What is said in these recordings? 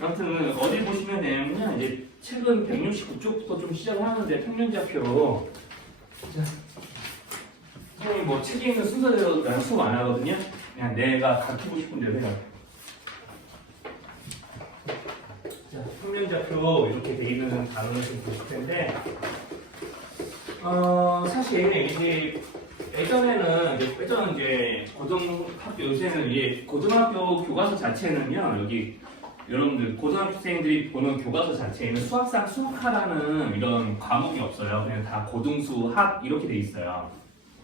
아무튼 어디 보시면 되냐면요. 이제 책은 169쪽부터 좀 시작을 하는데 평면좌표. 자, 선생님 뭐 책에 있는 순서대로 나는 수업 안 하거든요. 그냥 내가 가르치고 싶은 대로 해요. 자, 평면좌표 이렇게 돼 있는 단어를 좀 보실 텐데, 사실 이제 예전은 이제 고등학교 요새는 이제 고등학교 교과서 자체는요, 여기 여러분들 고등학생들이 보는 교과서 자체에는 수학상 수학하라는 이런 과목이 없어요. 그냥 다 고등수학 이렇게 돼 있어요.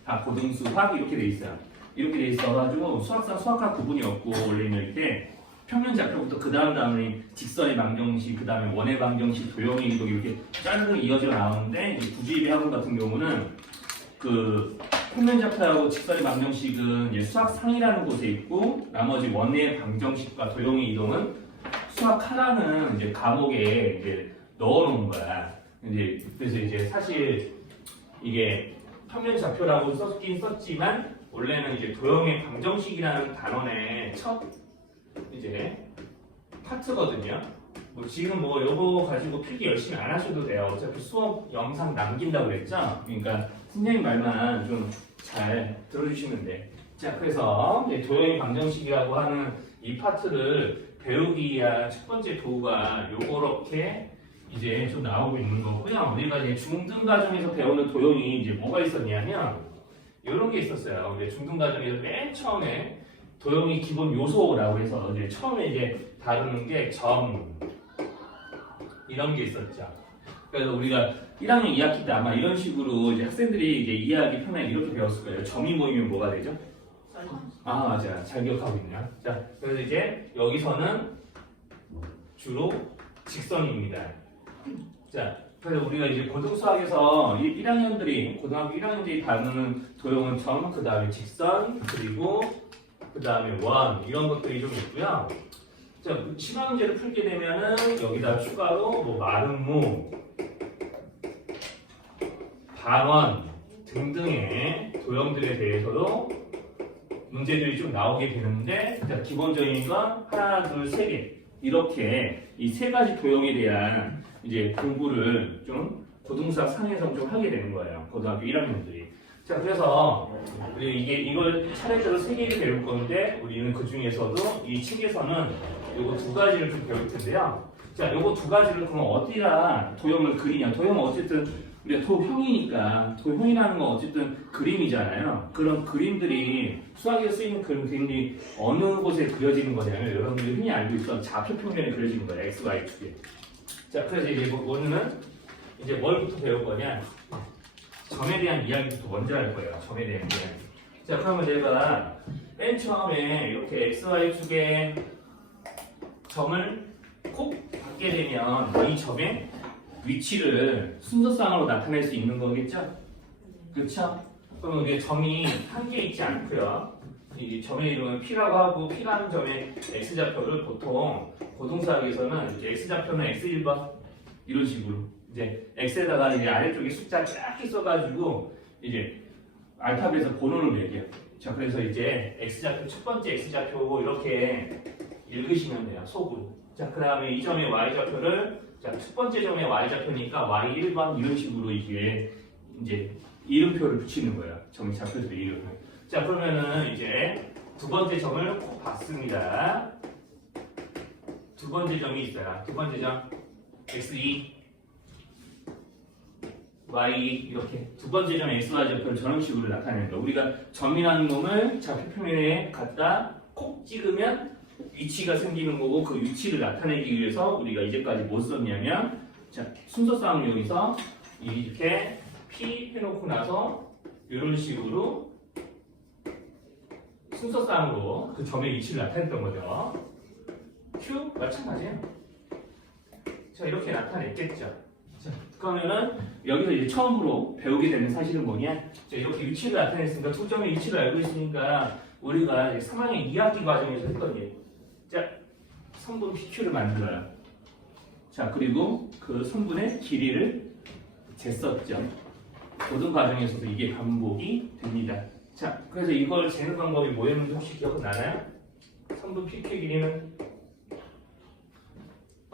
다 고등수학 이렇게 돼 있어요. 이렇게 돼 있어가지고 수학상 수학과 구분이 없고 원래는 이렇게 평면좌표부터 그 다음 다음에 직선의 방정식, 그 다음에 원의 방정식, 도형의 이동 이렇게 짜르르 이어져 나오는데 이제 구주입의 학원 같은 경우는 그 평면좌표하고 직선의 방정식은 이제 수학상이라는 곳에 있고 나머지 원의 방정식과 도형의 이동은 수학하라는 이제 과목에 이제 넣어놓은 거야. 이제 그래서 이제 사실 이게 평면좌표라고 썼긴 썼지만 원래는 이제 도형의 방정식이라는 단원의 첫 이제 파트거든요. 뭐 지금 뭐 요거 가지고 필기 열심히 안 하셔도 돼요. 어차피 수업 영상 남긴다고 그랬죠. 그러니까 선생님 말만 좀 잘 들어주시면 돼. 자, 그래서 이제 도형의 방정식이라고 하는 이 파트를 배우기 위한 첫 번째 도구가 요렇게 이제 좀 나오고 있는 거고요. 우리가 이제 중등 과정에서 배우는 도형이 이제 뭐가 있었냐면 이런 게 있었어요. 이제 중등 과정에서 맨 처음에 도형의 기본 요소라고 해서 이제 처음에 이제 다루는 게 점 이런 게 있었죠. 그래서 우리가 1학년 2학기 때 아마 이런 식으로 이제 학생들이 이제 이해하기 편하게 이렇게 배웠을 거예요. 점이 모이면 뭐가 되죠? 아, 맞아. 잘 기억하고 있냐? 자, 그래서 이제 여기서는 주로 직선입니다. 자, 그래서 우리가 이제 고등수학에서 이 1학년들이, 고등학교 1학년들이 다루는 도형은 점, 그 다음에 직선, 그리고 그 다음에 원, 이런 것들이 좀 있고요. 자, 심화 문제를 풀게 되면은 여기다 추가로 뭐 마름모, 반원 등등의 도형들에 대해서도 문제들이 좀 나오게 되는데, 자, 기본적인 건 하나, 둘, 세 개. 이렇게 이 세 가지 도형에 대한 이제 공부를 좀 고등수학 상에서 좀 하게 되는 거예요. 고등학교 1학년들이. 자, 그래서 우리 이걸 차례대로 세 개를 배울 건데, 우리는 그 중에서도 이 책에서는 요거 두 가지를 좀 배울 텐데요. 자, 요거 두 가지를 그럼 어디다 도형을 그리냐. 도형은 어쨌든 우리가 도형이니까, 도형이라는 건 어쨌든 그림이잖아요. 그런 그림들이 수학에 쓰이는 그림들이 어느 곳에 그려지는 거냐면 여러분들이 흔히 알고 있던 좌표 평면에 그려지는 거예요. X, Y 축에. 자, 그래서 이제 오늘은 이제 뭘부터 배울 거냐? 점에 대한 이야기부터 먼저 할 거예요. 점에 대한 이야기. 자, 그러면 내가 맨 처음에 이렇게 X, Y 축에 점을 콕 받게 되면 이 점의 위치를 순서상으로 나타낼 수 있는 거겠죠? 그렇죠? 그러면 우리 점이 한 개 있지 않고요. 이 점의 이름은 P라고 하고 P라는 점의 X좌표를 보통 고등수학에서는 이제 X좌표는 X1번 이런 식으로 이제 X에다가 이제 아래쪽에 숫자 쫙 써가지고 이제 알파벳에서 번호를 매겨요. 자, 그래서 이제 X좌표 첫 번째 X좌표 이렇게 읽으시면 돼요. 속으로. 자, 그 다음에 이 점의 Y좌표를 자, 첫 번째 점의 Y좌표니까 Y1번 이런 식으로 이게 이제 이름표를 붙이는 거예요. 점 좌표들의 이름을. 자, 그러면은 이제 두 번째 점을 꼭 봤습니다. 두 번째 점이 있어요. 두 번째 점 X2, Y2 이렇게 두 번째 점 XY 좌표를 저런 식으로 나타내는 거예요. 우리가 점이라는 놈을 좌표 표면에 갖다 콕 찍으면 위치가 생기는 거고 그 위치를 나타내기 위해서 우리가 이제까지 뭐 썼냐면 자, 순서상을 여기서 이렇게 P 해놓고 나서 이런 식으로 순서상으로 그 점의 위치를 나타냈던 거죠. Q 마찬가지예요. 자, 이렇게 나타냈겠죠. 자, 그러면은 여기서 이제 처음으로 배우게 되는 사실은 뭐냐? 자, 이렇게 위치를 나타냈으니까 두 점의 위치를 알고 있으니까 우리가 3학년 2학기 과정에서 했던 일. 자, 선분 PQ를 만들어요. 자, 그리고 그 선분의 길이를 쟀었죠. 고등 과정에서도 이게 반복이 됩니다. 자, 그래서 이걸 재는 방법이 뭐였는지 혹시 기억나나요? 선분 PQ 길이는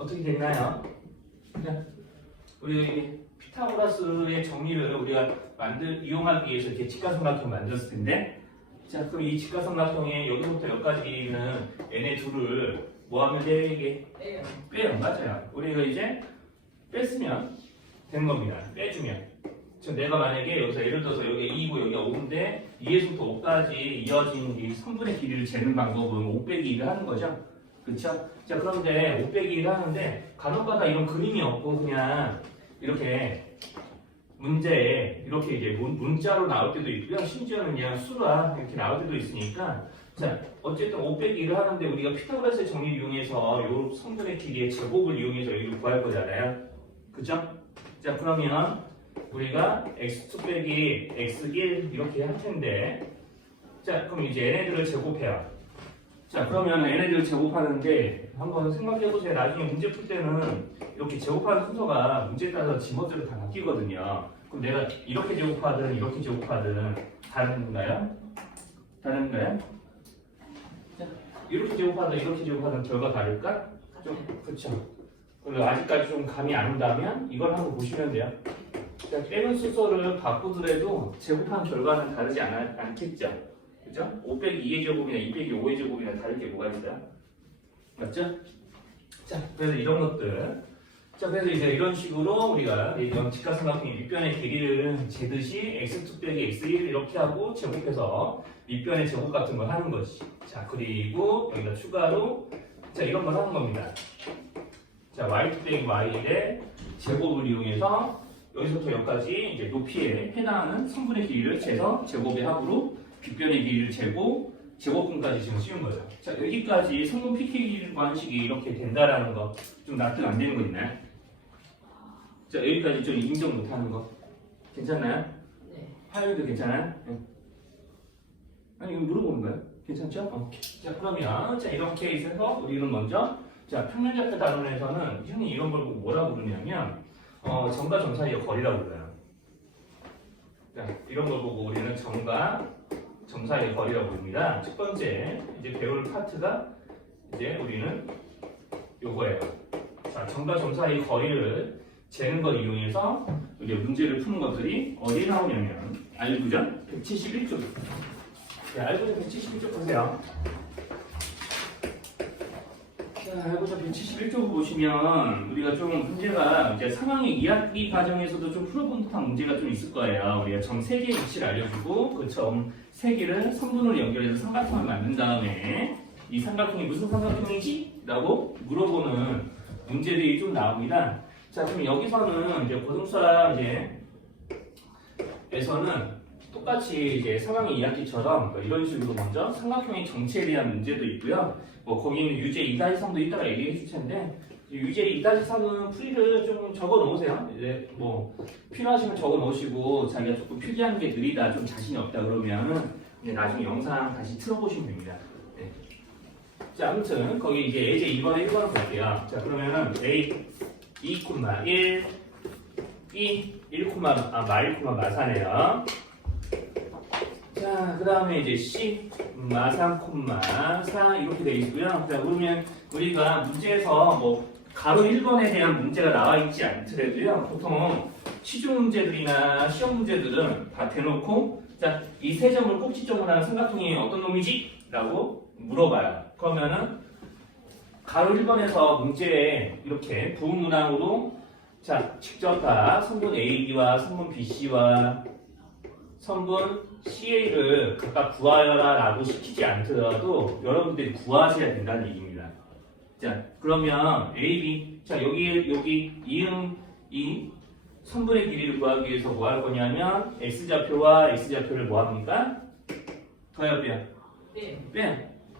어떻게 됐나요? 자, 우리 피타고라스의 정리를 우리가 이용하기 위해서 이렇게 직각삼각형 만들었을 텐데, 자, 그럼 이 직각삼각형의 여기부터 여기까지는 n의 둘을 뭐 하면 돼? 이게 빼요. 맞아요. 우리가 이제 뺐으면 되는 겁니다. 빼주면. 지금 내가 만약에 여기서 예를 들어서 여기가 2고 여기가 5인데 2에서부터 5까지 이어진 이 선분의 길이를 재는 방법은 5 빼기 1을 하는 거죠. 그쵸? 자, 그런데 5 빼기 1을 하는데 간혹가다 이런 그림이 없고 그냥 이렇게 문제에 이렇게 이제 문자로 나올 때도 있고요. 심지어는 그냥 수가 이렇게 나올 때도 있으니까, 자, 어쨌든 5 빼기 1을 하는데 우리가 피타고라스의 정리를 이용해서 이 성분의 길이의 제곱을 이용해서 여기를 구할 거잖아요. 그죠? 자, 그러면 우리가 x2 빼기 x1 이렇게 할 텐데, 자, 그럼 이제 얘네들을 제곱해요. 자, 그러면 얘네들을 제곱하는데 한번 생각해 보세요. 나중에 문제 풀 때는 이렇게 제곱하는 순서가 문제에 따라서 지멋대로 다 바뀌거든요. 그럼 내가 이렇게 제곱하든 이렇게 제곱하든 다른가요? 다른가요? 자, 이렇게 제곱하든 이렇게 제곱하든 결과 다를까? 좀 그렇죠. 그리고 아직까지 좀 감이 안 온다면 이걸 한번 보시면 돼요. 자, 빼는 순서를 바꾸더라도 제곱한 결과는 다르지 않겠죠. 그죠? 5 빼기 2의 제곱이나 2 빼기 5의 제곱이나 다를 게 뭐가 있어요? 맞죠? 자, 그래서 이런 것들. 자, 그래서 이제 이런 식으로 우리가 이런 직각삼각형의 밑변의 길이를 재듯이 x2 빼기 x1 이렇게 하고 제곱해서 밑변의 제곱 같은 걸 하는 거지. 자, 그리고 여기다 추가로 자, 이런 걸 하는 겁니다. 자, y2 빼기 y1의 제곱을 이용해서 여기서부터 여기까지 이제 높이에 해당하는 성분의 길이를 재서 제곱의 합으로 빗변의 길이를 재고 제곱분까지 지금 씌운 거죠. 자, 여기까지 성분 PK 관식이 이렇게 된다라는 거 좀 납득 안 되는 거 있나요? 자, 여기까지 좀 인정 못 하는 거 괜찮나요? 네. 하연이도 괜찮아요? 네. 아니, 이거 물어보는 거예요? 괜찮죠? 오케이. 자, 그러면 자, 이런 케이스에서 우리는 먼저 자, 평면좌표 단원에서는 형이 이런 걸 뭐라 부르냐면 점과 점 사이의 거리라고 불러요. 자, 이런 걸 보고 우리는 점과 점 사이의 거리라고 부릅니다. 첫 번째 이제 배울 파트가 이제 우리는 요거예요. 자, 점과 점 사이의 거리를 재는 걸 이용해서 우리 문제를 푸는 것들이 어디에 나오냐면 알고전 171쪽. 자, 알고전 171쪽 보세요. 자, 알고전 171쪽 보시면 우리가 좀 문제가 이제 상황의 이야기 과정에서도 좀 풀어본 듯한 문제가 좀 있을 거예요. 우리가 점 3개의 위치를 알려주고 그 점 3개를 선분으로 연결해서 삼각형을 만든 다음에 이 삼각형이 무슨 삼각형이지? 라고 물어보는 문제들이 좀 나옵니다. 자, 그럼 여기서는 이제 고등수학 에서는 똑같이 이제 상황의 이야기처럼 이런 식으로 먼저 삼각형의 정체에 대한 문제도 있고요. 뭐 거기는 유제 2-3도 이따가 얘기해 줄 텐데 유제 2-3은 풀이를 좀 적어 놓으세요. 이제 뭐 필요하시면 적어 놓으시고 자기가 조금 필기하는 게 느리다, 좀 자신이 없다 그러면은 이제 나중에 영상 다시 틀어보시면 됩니다. 네. 자, 아무튼 거기 이제 예제 2번에 1번을 볼게요. 자, 그러면은 A 2,1 E 1, 마사네요. 자, 그 다음에 이제 C 마3, 4 이렇게 되어 있고요. 자, 그러면 우리가 문제에서 뭐 가로 1번에 대한 문제가 나와 있지 않더라도요. 보통 시중 문제들이나 시험 문제들은 다 대놓고 자, 이 세 점을 꼭지점으로 하는 삼각형이 어떤 놈이지? 라고 물어봐요. 그러면은 가로 1번에서 문제에 이렇게 부분 문항으로 자, 직접 다 선분 AB와 선분 BC와 선분 CA를 각각 구하라라고 시키지 않더라도 여러분들이 구하셔야 된다는 얘기입니다. 자, 그러면 AB, 자, 여기 이 선분의 길이를 구하기 위해서 뭐 할 거냐면 X좌표와 X좌표를 뭐 합니까? 더해요, 빼요? 빼요.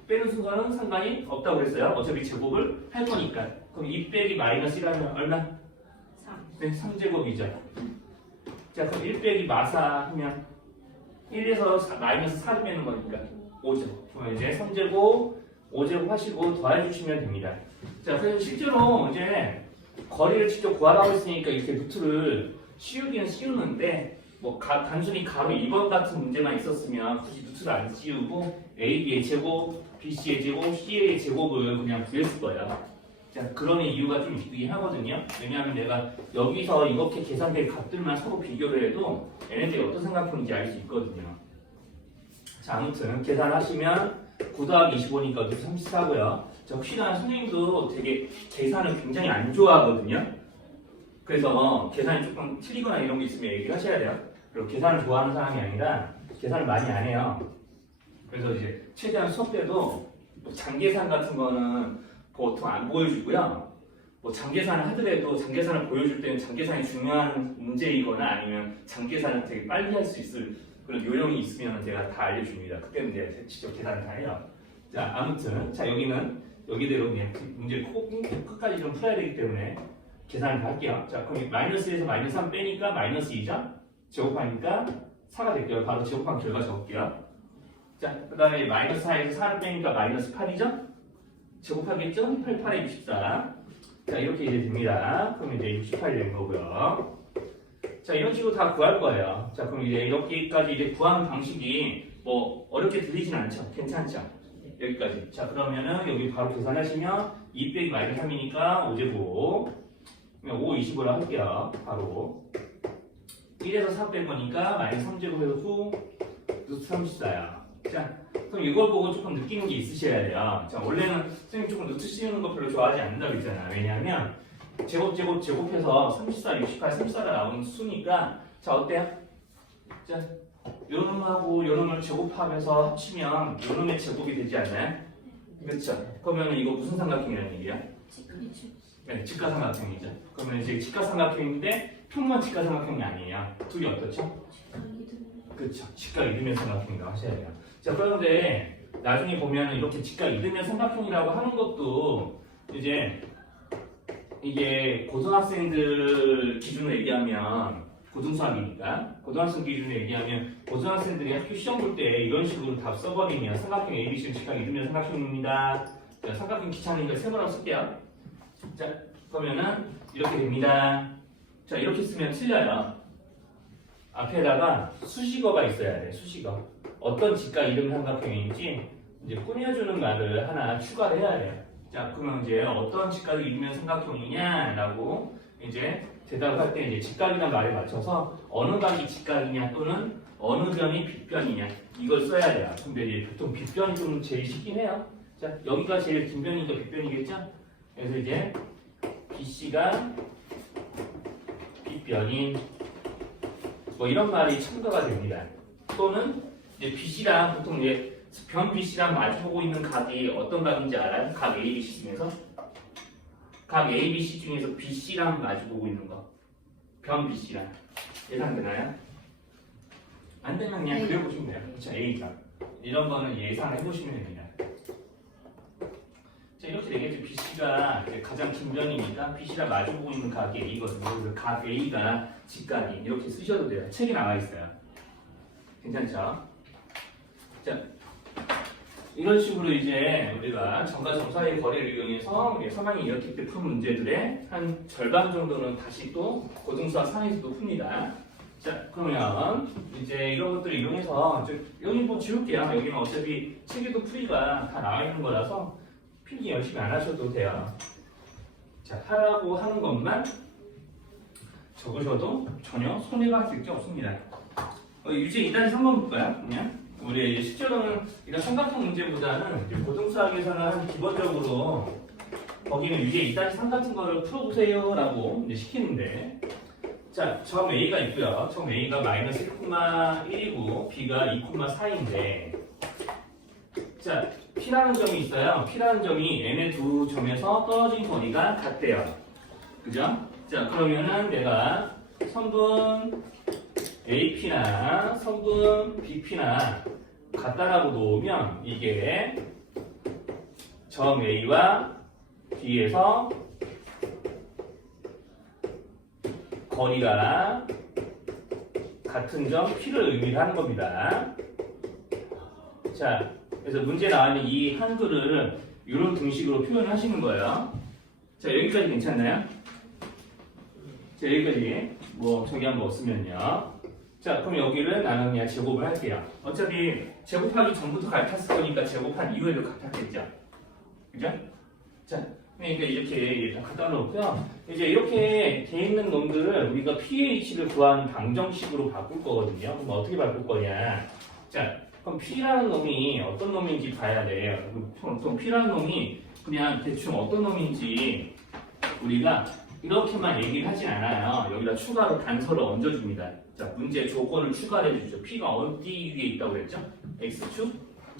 빼는 순서는 상관이 없다고 그랬어요. 어차피 제곱을 할 거니까. 그럼 2 빼기 마이너스 1하면 얼마? 3. 네, 3제곱이죠. 자, 그럼 1 빼기 마사 하면 1에서 마이너스 4를 빼는 거니까 5죠. 그럼 이제 3제곱, 5제곱 하시고 더해주시면 됩니다. 자, 그래서 실제로 이제 거리를 직접 구하라고 했으니까 이렇게 루트를 씌우기는 씌우는데 뭐 단순히 가로 2번 같은 문제만 있었으면 굳이 루트를 안 씌우고 AB의 제곱, BC의 제곱, CA의 제곱을 그냥 구했을 거예요. 자, 그런 이유가 좀 있긴 하거든요. 왜냐하면 내가 여기서 이렇게 계산될 값들만 서로 비교를 해도 얘네들이 어떤 삼각형인지 알 수 있거든요. 자, 아무튼 계산하시면 9 더하기 25니까 어디서 34고요. 자, 혹시나 선생님도 되게 계산을 굉장히 안 좋아하거든요. 그래서 계산이 조금 틀리거나 이런 게 있으면 얘기를 하셔야 돼요. 그리고 계산을 좋아하는 사람이 아니라 계산을 많이 안 해요. 그래서 이제 최대한 수업 때도 장계산 같은 거는 보통 안 보여주고요. 뭐 장계산을 하더라도 장계산을 보여줄 때는 장계산이 중요한 문제이거나 아니면 장계산을 되게 빨리 할 수 있을 그런 요령이 있으면 제가 다 알려줍니다. 그때는 이제 직접 계산을 다 해요. 자, 아무튼 자 여기는 여기대로 그냥 문제를 끝까지 좀 풀어야 되기 때문에 계산을 다 할게요. 자, 그럼 마이너스에서 마이너스 3 빼니까 마이너스 2죠? 제곱하니까 4가 될게요. 바로 제곱한 결과 적을게요. 자, 그 다음에 마이너스 4에서 4를 빼니까 마이너스 8이죠? 제곱하겠죠? 8, 8에 64. 자, 이렇게 이제 됩니다. 그럼 이제 68이 되는 거고요. 자, 이런 식으로 다 구할 거예요. 자, 그럼 이제 이렇게까지 이제 구하는 방식이 뭐 어렵게 들리진 않죠? 괜찮죠? 여기까지. 자, 그러면은 여기 바로 계산하시면 2 빼기 마이너스 3이니까 5제곱. 5, 25라 할게요. 바로. 1에서 4 뺄 거니까 마이너스 3제곱에서 9, 루트 34야. 자, 그럼 이걸 보고 조금 느끼는 게 있으셔야 돼요. 자, 원래는 선생님 조금 루트 씌우는 거 별로 좋아하지 않는다고 했잖아요. 왜냐하면 제곱해서 34, 68, 34가 나오는 수니까 자, 어때요? 자, 요 놈하고 요 놈을 제곱하면서 합치면 요 놈의 제곱이 되지 않나요? 그렇죠? 그러면 이거 무슨 삼각형이라는 얘기야? 네, 직가삼각형이죠. 그러면 이제 직가삼각형인데 평면 직가삼각형이 아니에요. 둘이 어떻죠? 그렇죠. 직각 이등변 삼각형이라고 하셔야 돼요. 자, 그런데 나중에 보면 이렇게 직각 이등변 삼각형이라고 하는 것도 이제 이게 고등학생들 기준으로 얘기하면 고등수학이니까 고등학생 기준으로 얘기하면 고등학생들이 학교 시험 볼 때 이런 식으로 답 써버리면 삼각형 ABC는 직각 이등변 삼각형입니다. 자, 삼각형 귀찮으니까 세모라고 쓸게요. 자, 그러면은 이렇게 됩니다. 자, 이렇게 쓰면 틀려요. 앞에다가 수식어가 있어야 돼. 수식어. 어떤 직각 이등 삼각형인지 이제 꾸며주는 말을 하나 추가를 해야 돼요. 자, 그러면 이제 어떤 직각이 이등변 삼각형이냐라고 이제 대답을 할 때 이제 직각이라는 말에 맞춰서 어느 각이 직각이냐 또는 어느 변이 빗변이냐 이걸 써야 돼요. 근데 이제 보통 빗변이 좀 제일 쉽긴 해요. 자, 여기가 제일 긴 변이니까 빗변이겠죠? 그래서 이제 BC가 빗변인 뭐 이런 말이 첨가가 됩니다. 또는 이제 BC랑 보통 이제 변 BC랑 마주보고 있는 각이 어떤 각인지 알아요? 각 ABC 중에서 각 ABC 중에서 BC랑 마주보고 있는 거 변 BC랑 예상되나요? 안 되면 그냥 그려보시면 돼요. 그렇죠? A가 이런 거는 예상을 해보시면 됩니다. 자, 이렇게 되겠죠. BC가 가장 긴 변이니까 BC랑 마주보고 있는 각이 A거든요. 그래서 각 A가 직각이 이렇게 쓰셔도 돼요. 책에 나와 있어요. 괜찮죠? 자, 이런 식으로 이제 우리가 점과 점 사이의 거리를 이용해서 서방이 이렇게 때 푼 문제들의 한 절반 정도는 다시 또 고등수학 상에서도 풉니다. 자, 그러면 이제 이런 것들을 이용해서 이제 여기 뭐 지울게요. 여기는 어차피 책에도 풀이가 다 나와 있는 거라서 필기 열심히 안 하셔도 돼요. 자, 하라고 하는 것만 적으셔도 전혀 손해가 될 게 없습니다. 유제 2-3번 볼까요? 그냥 우리 실제로는 이런 삼각형 문제보다는 이제 고등수학에서는 기본적으로 거기는 유제 2-3 같은 거를 풀어보세요 라고 이제 시키는데 자, 점 A가 있고요. 점 A가 마이너스 1,1이고 B가 2,4인데 자, P라는 점이 있어요. P라는 점이 N의 두 점에서 떨어진 거리가 같대요. 그죠? 자, 그러면은 내가 성분 AP나 성분 BP나 같다라고 놓으면 이게 점 A와 B에서 거리가 같은 점 P를 의미하는 겁니다. 자, 그래서 문제 나오는 이 한글을 이런 등식으로 표현하시는 거예요. 자, 여기까지 괜찮나요? 자, 여기까지 뭐 저기 한번 없으면요. 자, 그럼 여기를 나는 그냥 제곱을 할게요. 어차피 제곱하기 전부터 같았을 거니까 제곱한 이후에도 같았겠죠. 그죠? 자, 그러니까 이렇게 일단 갖다 놓고요. 이제 이렇게 돼 있는 놈들을 우리가 pH를 구하는 방정식으로 바꿀 거거든요. 그럼 어떻게 바꿀 거냐? 자, 그럼 P라는 놈이 어떤 놈인지 봐야 돼요. 보통 P라는 놈이 그냥 대충 어떤 놈인지 우리가 이렇게만 얘기를 하진 않아요. 여기다 추가로 단서를 얹어줍니다. 자, 문제 조건을 추가해 주죠. P가 어디 위에 있다고 그랬죠? X축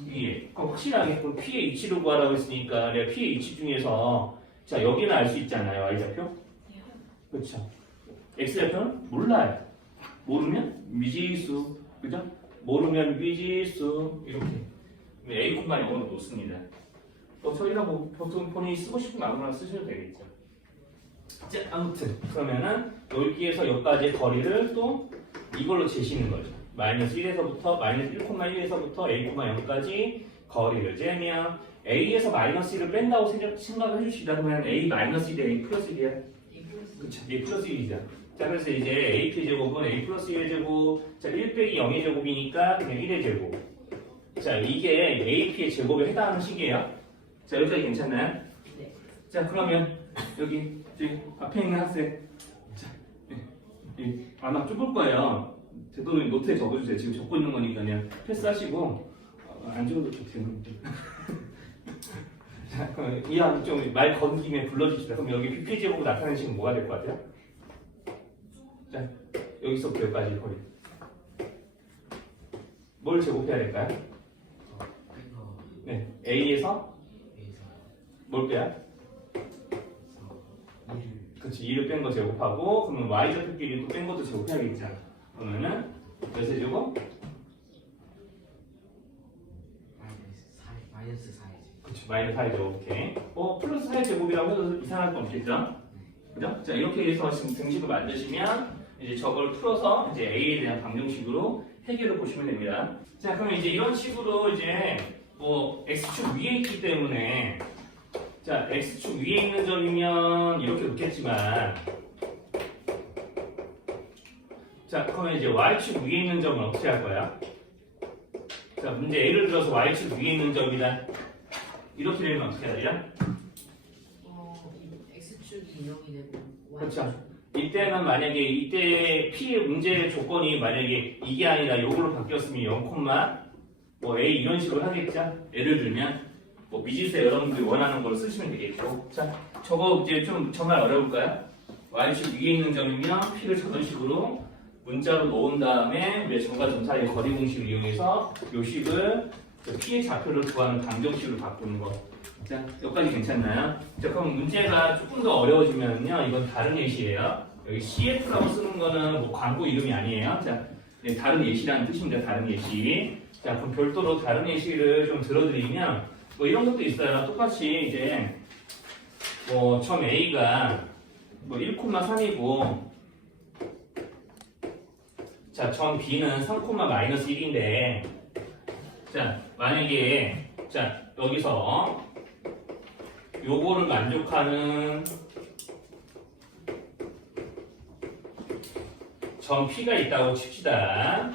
위에. 그럼 확실하게 그럼 pH를 구하라고 했으니까 내가 pH 중에서 자, 여기는 알 수 있잖아요. Y좌표. 그렇죠. X좌표는 몰라요. 모르면 미지수. 그죠? 모르면 미지수. 이렇게. A 콤마에 어느 놓습니다. 또 저희가 뭐 보통 본인이 쓰고 싶은 거 아무거나 쓰셔도 되겠죠. 자, 아무튼 그러면은 여기에서 여기까지의 거리를 또 이걸로 재시는 거죠. 마이너스 1에서부터 마이너스 1,1에서부터 A,0까지 거리를 재면 A에서 마이너스 1을 뺀다고 생각을 해주시다 그러면 A 마이너스 1이 A 플러스 1이야? 그쵸, A 플러스 1이죠. 자, 그래서 이제 AP 제곱은 A 플러스 1의 제곱, 자, 1 빼기 0의 제곱이니까 그냥 1의 제곱. 자, 이게 AP의 제곱에 해당하는 식이에요. 자, 여기까지 괜찮나요? 네. 자, 그러면 여기 앞에 있는 학생, 자, 아마 좁을 거예요. 되도록 노트에 적어주세요. 지금 적고 있는 거니까 그냥 패스하시고 안 적어도 되는데. 자, 그럼 이왕 좀말 건 김에 불러주시다. 그럼 여기 PP 제곱 나타내는 식은 뭐가 될 것 같아요? 자, 여기서부터 여기까지 거리. 뭘 제곱해야 될까요? 네, A에서 뭘 빼야? 그렇지, 2를 뺀 거 제곱하고 그러면 Y좌표끼리 또 뺀 것도 제곱해야겠죠. 그러면은 몇의 제곱? 마이너스 4이지. 그렇죠, 마이너스 4의 제곱. 오케이. 플러스 4의 제곱이라고 해도 이상할 건 없겠죠? 그죠? 자, 이렇게 해서 지금 등식을 만드시면 이제 저걸 풀어서 이제 A에 대한 방정식으로 해결을 보시면 됩니다. 자, 그러면 이제 이런 식으로 이제 뭐 X축 위에 있기 때문에 자, X축 위에 있는 점이면 이렇게 놓겠지만 자, 그러면 이제 Y축 위에 있는 점은 어떻게 할 거야? 자, 문제 예를 들어서 Y축 위에 있는 점이다. 이렇게 되면 어떻게 해야 돼요? X축이 0이 되고 그렇죠. 이때는 만약에 이때 P 문제의 조건이 만약에 이게 아니라 요걸로 바뀌었으면 0, 뭐 A 이런 식으로 하겠죠? 예를 들면 뭐 미지수에 여러분들이 원하는 걸 쓰시면 되겠고. 자, 저거 이제 좀 정말 어려울까요? Y축 위에 있는 점이면 P를 저런 식으로 문자로 놓은 다음에 우리의 점과 점 사이의 거리 공식을 이용해서 요 식을 P의 좌표를 구하는 방정식으로 바꾸는 거. 자, 여기까지 괜찮나요? 자, 그럼 문제가 조금 더 어려워지면요. 이건 다른 예시예요. 여기 CF라고 쓰는 거는 뭐 광고 이름이 아니에요. 자, 네, 다른 예시라는 뜻입니다. 다른 예시. 자, 그럼 별도로 다른 예시를 좀 들어드리면 뭐 이런 것도 있어요. 똑같이 이제 뭐 점 A가 뭐 1,3이고 자, 점 B는 3,-1인데 자, 만약에 자, 여기서 요거를 만족하는 점 P가 있다고 칩시다.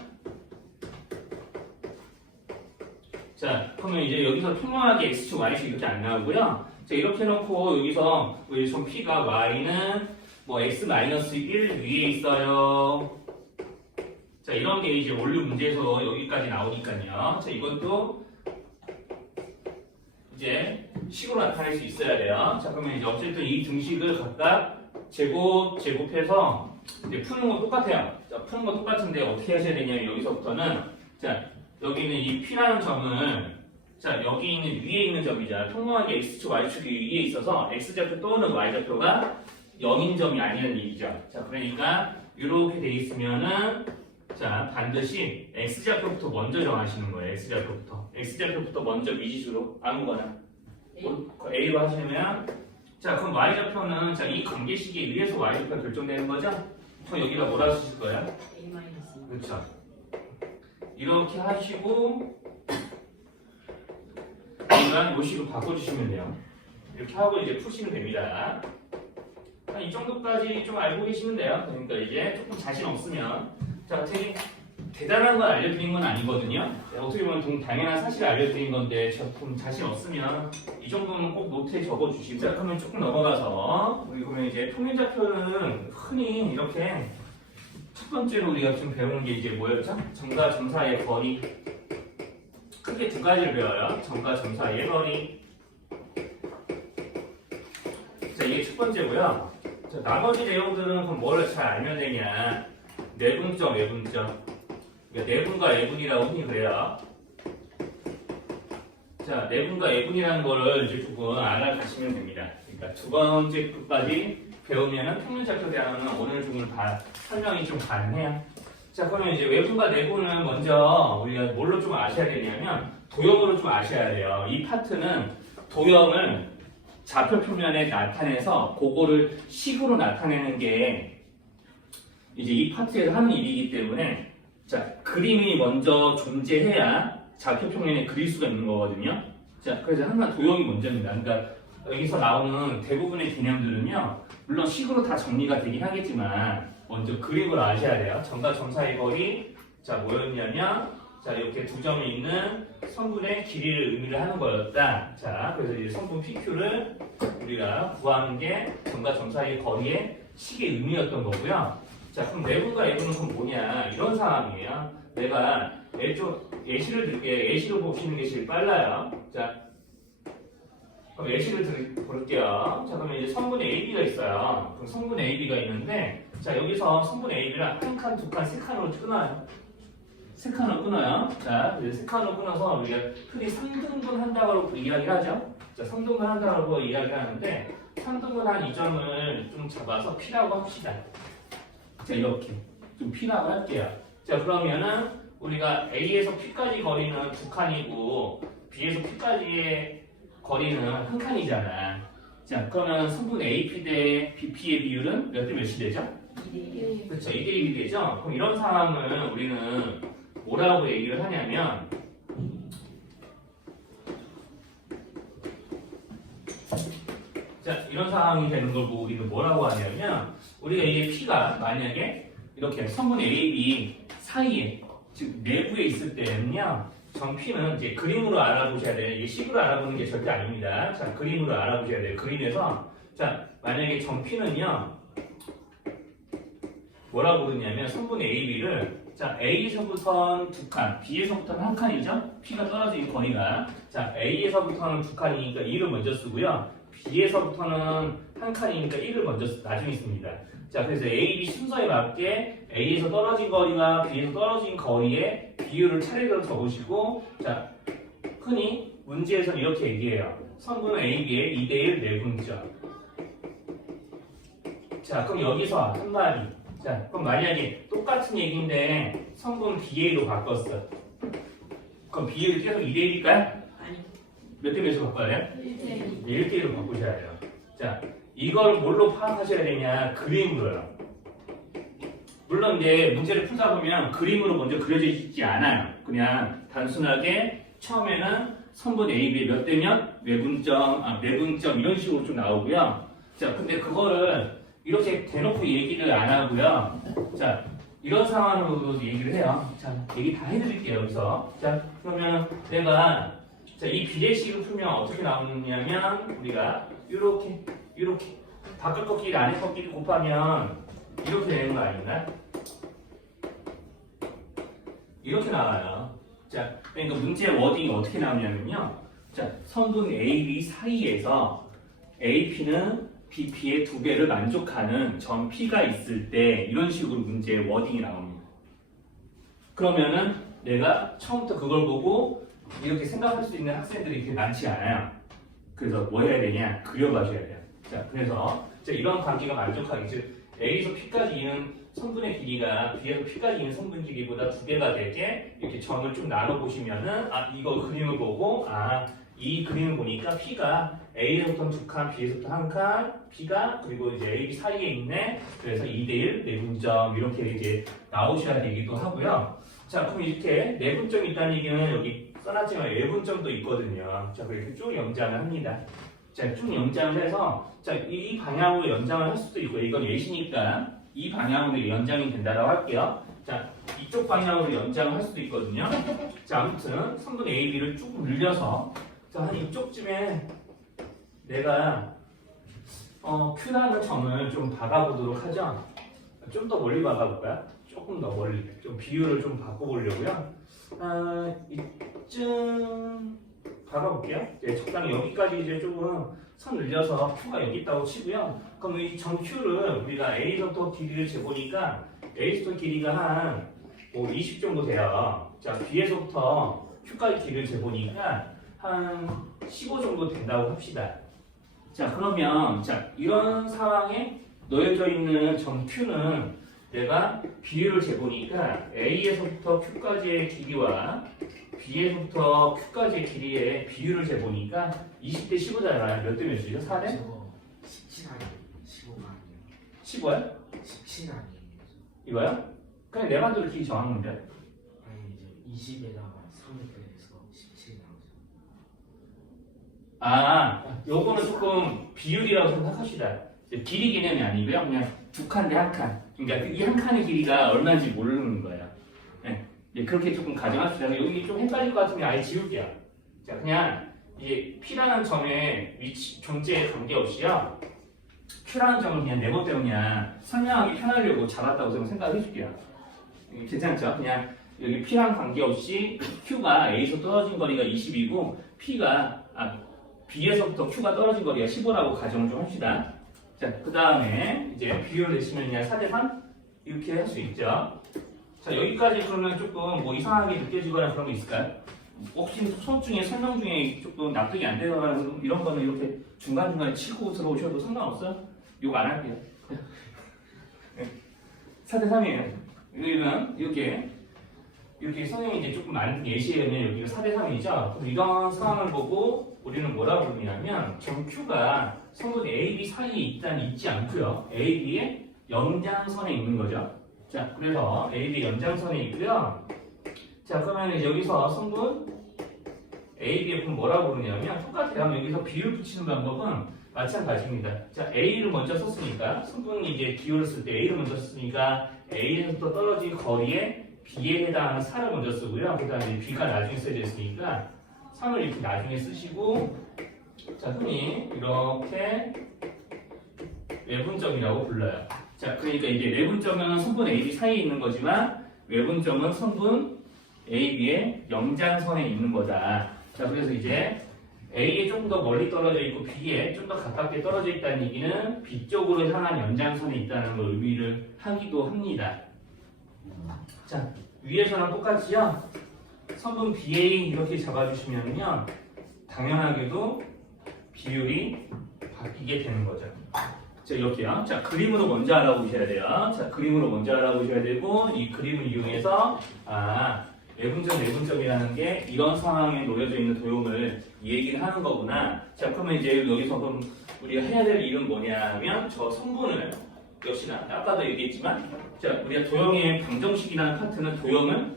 자, 그러면 이제 여기서 평범하게 X축, Y축 이렇게 안 나오고요. 자, 이렇게 해놓고 여기서 우리 점 P가 Y는 뭐 X-1 위에 있어요. 자, 이런 게 이제 원류 문제에서 여기까지 나오니까요. 자, 이것도 이제 식으로 나타낼 수 있어야 돼요. 자, 그러면 이제 어쨌든 이 등식을 각각 제곱해서 이제 푸는 건 똑같아요. 자, 푸는 건 똑같은데 어떻게 하셔야 되냐면 여기서부터는 자, 여기 있는 이 P라는 점은 자, 여기 있는 위에 있는 점이잖아. 평범하게 X축, Y축이 위에 있어서 X좌표 또는 Y좌표가 0인 점이 아니라는 얘기죠. 자, 그러니까 이렇게 돼 있으면은 자, 반드시 X좌표부터 먼저 정하시는 거예요. X좌표부터 먼저 미지수로 아무거나 A로 하시면 자, 그럼 Y좌표는 자, 이 관계식에 의해서 Y좌표가 결정되는 거죠? 그럼 여기다 뭐라 쓰실 거예요? A-. 그렇죠. 이렇게 하시고 이만 요 식으로 바꿔주시면 돼요. 이렇게 하고 이제 푸시면 됩니다. 이 정도까지 좀 알고 계시면 돼요. 그러니까 이제 조금 자신 없으면 자, 대단한 걸 알려드린 건 아니거든요. 어떻게 보면 좀 당연한 사실을 알려드린 건데 좀 자신 없으면 이 정도는 꼭 노트에 적어주시고. 자, 그러면 조금 넘어가서 우리 보면 이제 평면좌표는 흔히 이렇게 첫 번째로 우리가 지금 배우는 게 이제 뭐였죠? 점과 점 사이의 거리. 크게 두 가지를 배워요. 점과 점 사이의 거리. 자, 이게 첫 번째고요. 자, 나머지 내용들은 그럼 뭘 잘 알면 되냐? 내분점, 외분점. 그러니까 내분과 외분이라고 흔히 그래요. 자, 내분과 외분이라는 거를 이제 조금 알아가시면 됩니다. 그러니까 두 번째 끝까지 배우면은 평면좌표 대학은 오늘 조금 설명이 좀 가능해요. 자, 그러면 이제 외분과 내분을 먼저 우리가 뭘로 좀 아셔야 되냐면 도형으로 좀 아셔야 돼요. 이 파트는 도형을 좌표 표면에 나타내서 그거를 식으로 나타내는 게 이제 이 파트에서 하는 일이기 때문에 자, 그림이 먼저 존재해야 좌표 표면에 그릴 수가 있는 거거든요. 자, 그래서 항상 도형이 먼저입니다. 그러니까 여기서 나오는 대부분의 개념들은요, 물론 식으로 다 정리가 되긴 하겠지만 먼저 그림을 아셔야 돼요. 점과 점 사이 거리, 자 뭐였냐면, 자 이렇게 두 점이 있는 선분의 길이를 의미를 하는 거였다. 자, 그래서 이제 선분 PQ를 우리가 구하는 게 점과 점 사이의 거리의 식의 의미였던 거고요. 자, 그럼 내분과 외분은 그럼 뭐냐? 이런 상황이에요. 내가 예시를 들게. 예시로 보시는 게 제일 빨라요. 자, 그럼 예시를 볼게요. 자, 그러면 이제 성분 AB가 있어요. 그럼 성분 AB가 있는데, 자, 여기서 성분 AB를 한 칸, 두 칸, 세 칸으로 끊어요. 세 칸으로 끊어요. 자, 이제 세 칸으로 끊어서 우리가 흔히 3등분 한다고 이야기를 하죠. 자, 3등분 한다고 이야기를 하는데, 3등분 한 이 점을 좀 잡아서 P라고 합시다. 자, 이렇게 좀 P라고 할게요. 자, 그러면은 우리가 A에서 P까지 거리는 두 칸이고 B에서 P까지의 거리는 한 칸이잖아. 자, 그러면 성분 AP 대 BP의 비율은 몇 대 몇이 되죠? 2대1. 그렇죠, 2대 1이 되죠. 그럼 이런 상황을 우리는 뭐라고 얘기를 하냐면, 자, 이런 상황이 되는 걸 보고 우리는 뭐라고 하냐면, 우리가 이게 P가 만약에 이렇게 성분 A, B 사이에, 즉 내부에 있을 때는요, 점 P는 이제 그림으로 알아보셔야 돼요. 이게 식으로 알아보는 게 절대 아닙니다. 자, 그림으로 알아보셔야 돼요. 그림에서, 자, 만약에 점 P는요, 뭐라고 부르냐면, 성분 A, B를, 자, A에서부터는 두 칸, B에서부터는 한 칸이죠? P가 떨어진 거리가. 자, A에서부터는 두 칸이니까 2를 먼저 쓰고요. B에서부터는 한 칸이니까 1을 먼저 나중에 씁니다. 자, 그래서 A, B 순서에 맞게 A에서 떨어진 거리와 B에서 떨어진 거리의 비율을 차례대로 적으시고, 자, 흔히 문제에서는 이렇게 얘기해요. 성분은 A, B의 2대1 내분점. 자, 그럼 여기서 한 마디. 자, 그럼 만약에 똑같은 얘기인데 성분 BA로 바꿨어. 그럼 BA를 계속 2대1일까요? 아니, 몇 대 몇으로 바꿔야 돼요? 1대1. 1대1로 바꾸셔야 돼요. 자, 이걸 뭘로 파악하셔야 되냐? 그림으로요. 물론 이제 문제를 풀다 보면 그림으로 먼저 그려져 있지 않아요. 그냥 단순하게 처음에는 성분 AB 몇 대면 외분점, 내분점 이런 식으로 좀 나오고요. 자, 근데 그거를 이렇게 대놓고 얘기를 안 하고요. 자, 이런 상황으로도 얘기를 해요. 자, 얘기 다 해드릴게요, 여기서. 자, 그러면 내가, 자, 이 비례식을 풀면 어떻게 나오느냐면, 우리가, 요렇게. 바깥 꺾기, 안에 꺾기를 곱하면, 이렇게 되는 거 아닌가? 이렇게 나와요. 자, 그러니까 문제 워딩이 어떻게 나오냐면요. 자, 성분 AB 사이에서 AP는 BP의 2배를 만족하는 점 P가 있을 때 이런 식으로 문제의 워딩이 나옵니다. 그러면은 내가 처음부터 그걸 보고 이렇게 생각할 수 있는 학생들이 그렇게 많지 않아요. 그래서 뭐 해야 되냐? 그려가셔야 돼요. 자, 그래서 이런 관계가 만족하기, 즉 A에서 P까지 있는 성분의 길이가 B에서 P까지 있는 성분 길이보다 2배가 되게 이렇게 점을 좀 나눠보시면은 이거 그림을 보고 이 그림을 보니까 P가 A에서부터 두 칸, B에서부터 한 칸, P가 그리고 이제 A, B 사이에 있네. 그래서 2대1 내분점 이렇게 이제 나오셔야 되기도 하고요. 자, 그럼 이렇게 내분점이 있다는 얘기는 여기 써놨지만 외분점도 있거든요. 자, 그렇게 쭉 연장을 합니다. 자, 쭉 연장을 해서 자, 이 방향으로 연장을 할 수도 있고 이건 예시니까 이 방향으로 연장이 된다고 할게요. 자, 이쪽 방향으로 연장할 수도 있거든요. 자, 아무튼 선분 AB를 쭉 늘려서 자, 한 이쪽쯤에 내가 Q라는 점을 좀 박아보도록 하죠. 좀 더 멀리 박아볼까요? 조금 더 멀리. 좀 비율을 좀 바꿔보려고요. 이쯤 박아볼게요. 네, 적당히 여기까지 이제 조금 선 늘려서 Q가 여기 있다고 치고요. 그럼 이 점 Q를 우리가 A부터 길이를 재보니까 A부터 길이가 한 20 정도 돼요. 자, B에서부터 Q까지 길이를 재보니까 한 15 정도 된다고 합시다. 자, 그러면 자, 이런 상황에 놓여져 있는 점 Q는 내가 비율을 재보니까 A에서부터 Q까지의 길이와 B에서부터 Q까지의 길이의 비율을 재보니까 20대 15잖아요. 몇 대 몇이죠? 4대? 저거 17 아니에요? 15가 아니에요? 15요? 17 아니에요? 이거요? 그냥 내 맘대로 길이 정하는 건데. 아니 이제 20에다가 3을 빼서 17 나오죠. 요거는 조금 비율이라고 생각합시다. 이제 길이 개념이 아니고요. 그냥 두 칸 대 한 칸. 그러니까 이 한 칸의 길이가 얼마인지 모르는 거예요. 네. 이제 그렇게 조금 가정합시다. 여기 좀 헷갈릴 것 같으면 아예 지울게요. 자, 그냥 이게 P라는 점의 위치, 존재에 관계없이요. Q라는 점을 그냥 네 번째로 그냥 설명하기 편하려고 잡았다고 생각해 줄게요. 괜찮죠? 그냥 여기 P랑 관계없이 Q가 A에서 떨어진 거리가 20이고 B에서부터 Q가 떨어진 거리가 15라고 가정을 좀 합시다. 자, 그 다음에 이제 비율을 내시면 그냥 4대3 이렇게 할 수 있죠. 자, 여기까지 그러면 조금 뭐 이상하게 느껴지거나 그런 거 있을까요? 혹시 수업 중에 설명 중에 조금 납득이 안 되거나 이런 거는 이렇게 중간중간에 치고 들어오셔도 상관없어요? 욕 안 할게요. 4대3이에요. 여기는 이렇게 선생님이 이제 조금 많은 예시에는 여기가 4대3이죠. 그럼 이런 상황을 보고 우리는 뭐라고 부르냐면 점 Q가 선분 A, B 사이에 있지 않고요. A, B의 연장선에 있는 거죠. 자, 그래서 A, B 연장선에 있고요. 자, 그러면 여기서 성분 A, B의 분 뭐라고 부르냐면 똑같아요. 여기서 비율 붙이는 방법은 마찬가지입니다. 자, A를 먼저 썼으니까 성분이 이제 기호를 쓸 때 A를 먼저 썼으니까 A에서부터 떨어진 거리에 B에 해당하는 4를 먼저 쓰고요. 그 다음에 B가 나중에 써져 있으니까 3을 이렇게 나중에 쓰시고 자, 흔히 이렇게 외분점이라고 불러요. 자, 그러니까 이제 내분점은 성분 A, B 사이에 있는 거지만 외분점은 성분 A, B의 연장선에 있는 거다. 자, 그래서 이제 A에 조금 더 멀리 떨어져 있고 B에 좀 더 가깝게 떨어져 있다는 얘기는 B 쪽으로 향한 연장선에 있다는 걸 의미를 하기도 합니다. 자, 위에서랑 똑같이요. 성분 BA 이렇게 잡아주시면요. 당연하게도 비율이 바뀌게 되는 거죠. 자, 이렇게요. 자, 그림으로 먼저 알아보셔야 돼요. 자, 그림으로 먼저 알아보셔야 되고 이 그림을 이용해서 외분점, 내분점이라는 게 이런 상황에 놓여져 있는 도형을 얘기를 하는 거구나. 자, 그러면 이제 여기서 그럼 우리가 해야 될 일은 뭐냐면 저 성분을 역시나 아까도 얘기했지만 자, 우리가 도형의 방정식이라는 파트는 도형을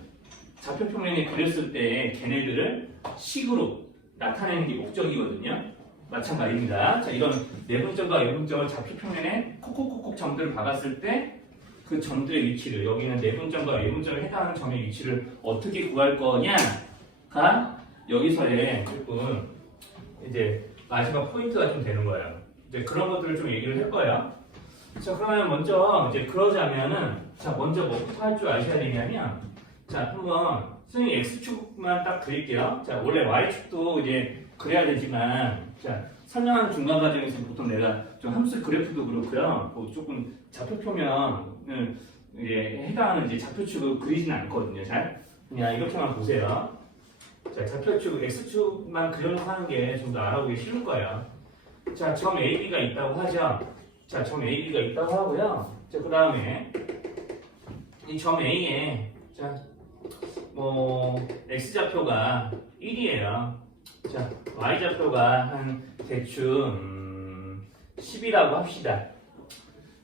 좌표평면에 그렸을 때 걔네들을 식으로 나타내는 게 목적이거든요. 마찬가지입니다. 자, 이런 내분점과 외분점을 좌표평면에 콕콕콕콕 점들을 박았을 때 그 점들의 위치를 여기는 내분점과 외분점에 해당하는 점의 위치를 어떻게 구할 거냐가 여기서의 조금 이제 마지막 포인트가 좀 되는 거예요. 이제 그런 것들을 좀 얘기를 할 거예요. 자, 그러면 먼저 이제 그러자면은 자, 먼저 뭐부터 할 줄 아셔야 되냐면 자, 한번 선생님 X축만 딱 그릴게요. 자, 원래 Y축도 이제 그려야 되지만 자, 설명하는 중간 과정에서 보통 내가 좀 함수 그래프도 그렇고요. 뭐 조금 좌표표면을 이제 해당하는 이제 좌표축을 그리지는 않거든요. 잘 그냥 이렇게만 보세요. 자, 좌표축 X축만 그려놓고 하는 게 좀 더 알아보기 쉬울 거예요. 자, 점 AB가 있다고 하죠. 자, 점 AB가 있다고 하고요. 자, 그 다음에 이 점 A에 자, 뭐 X좌표가 1이에요. 자, Y좌표가 한 대충 10이라고 합시다.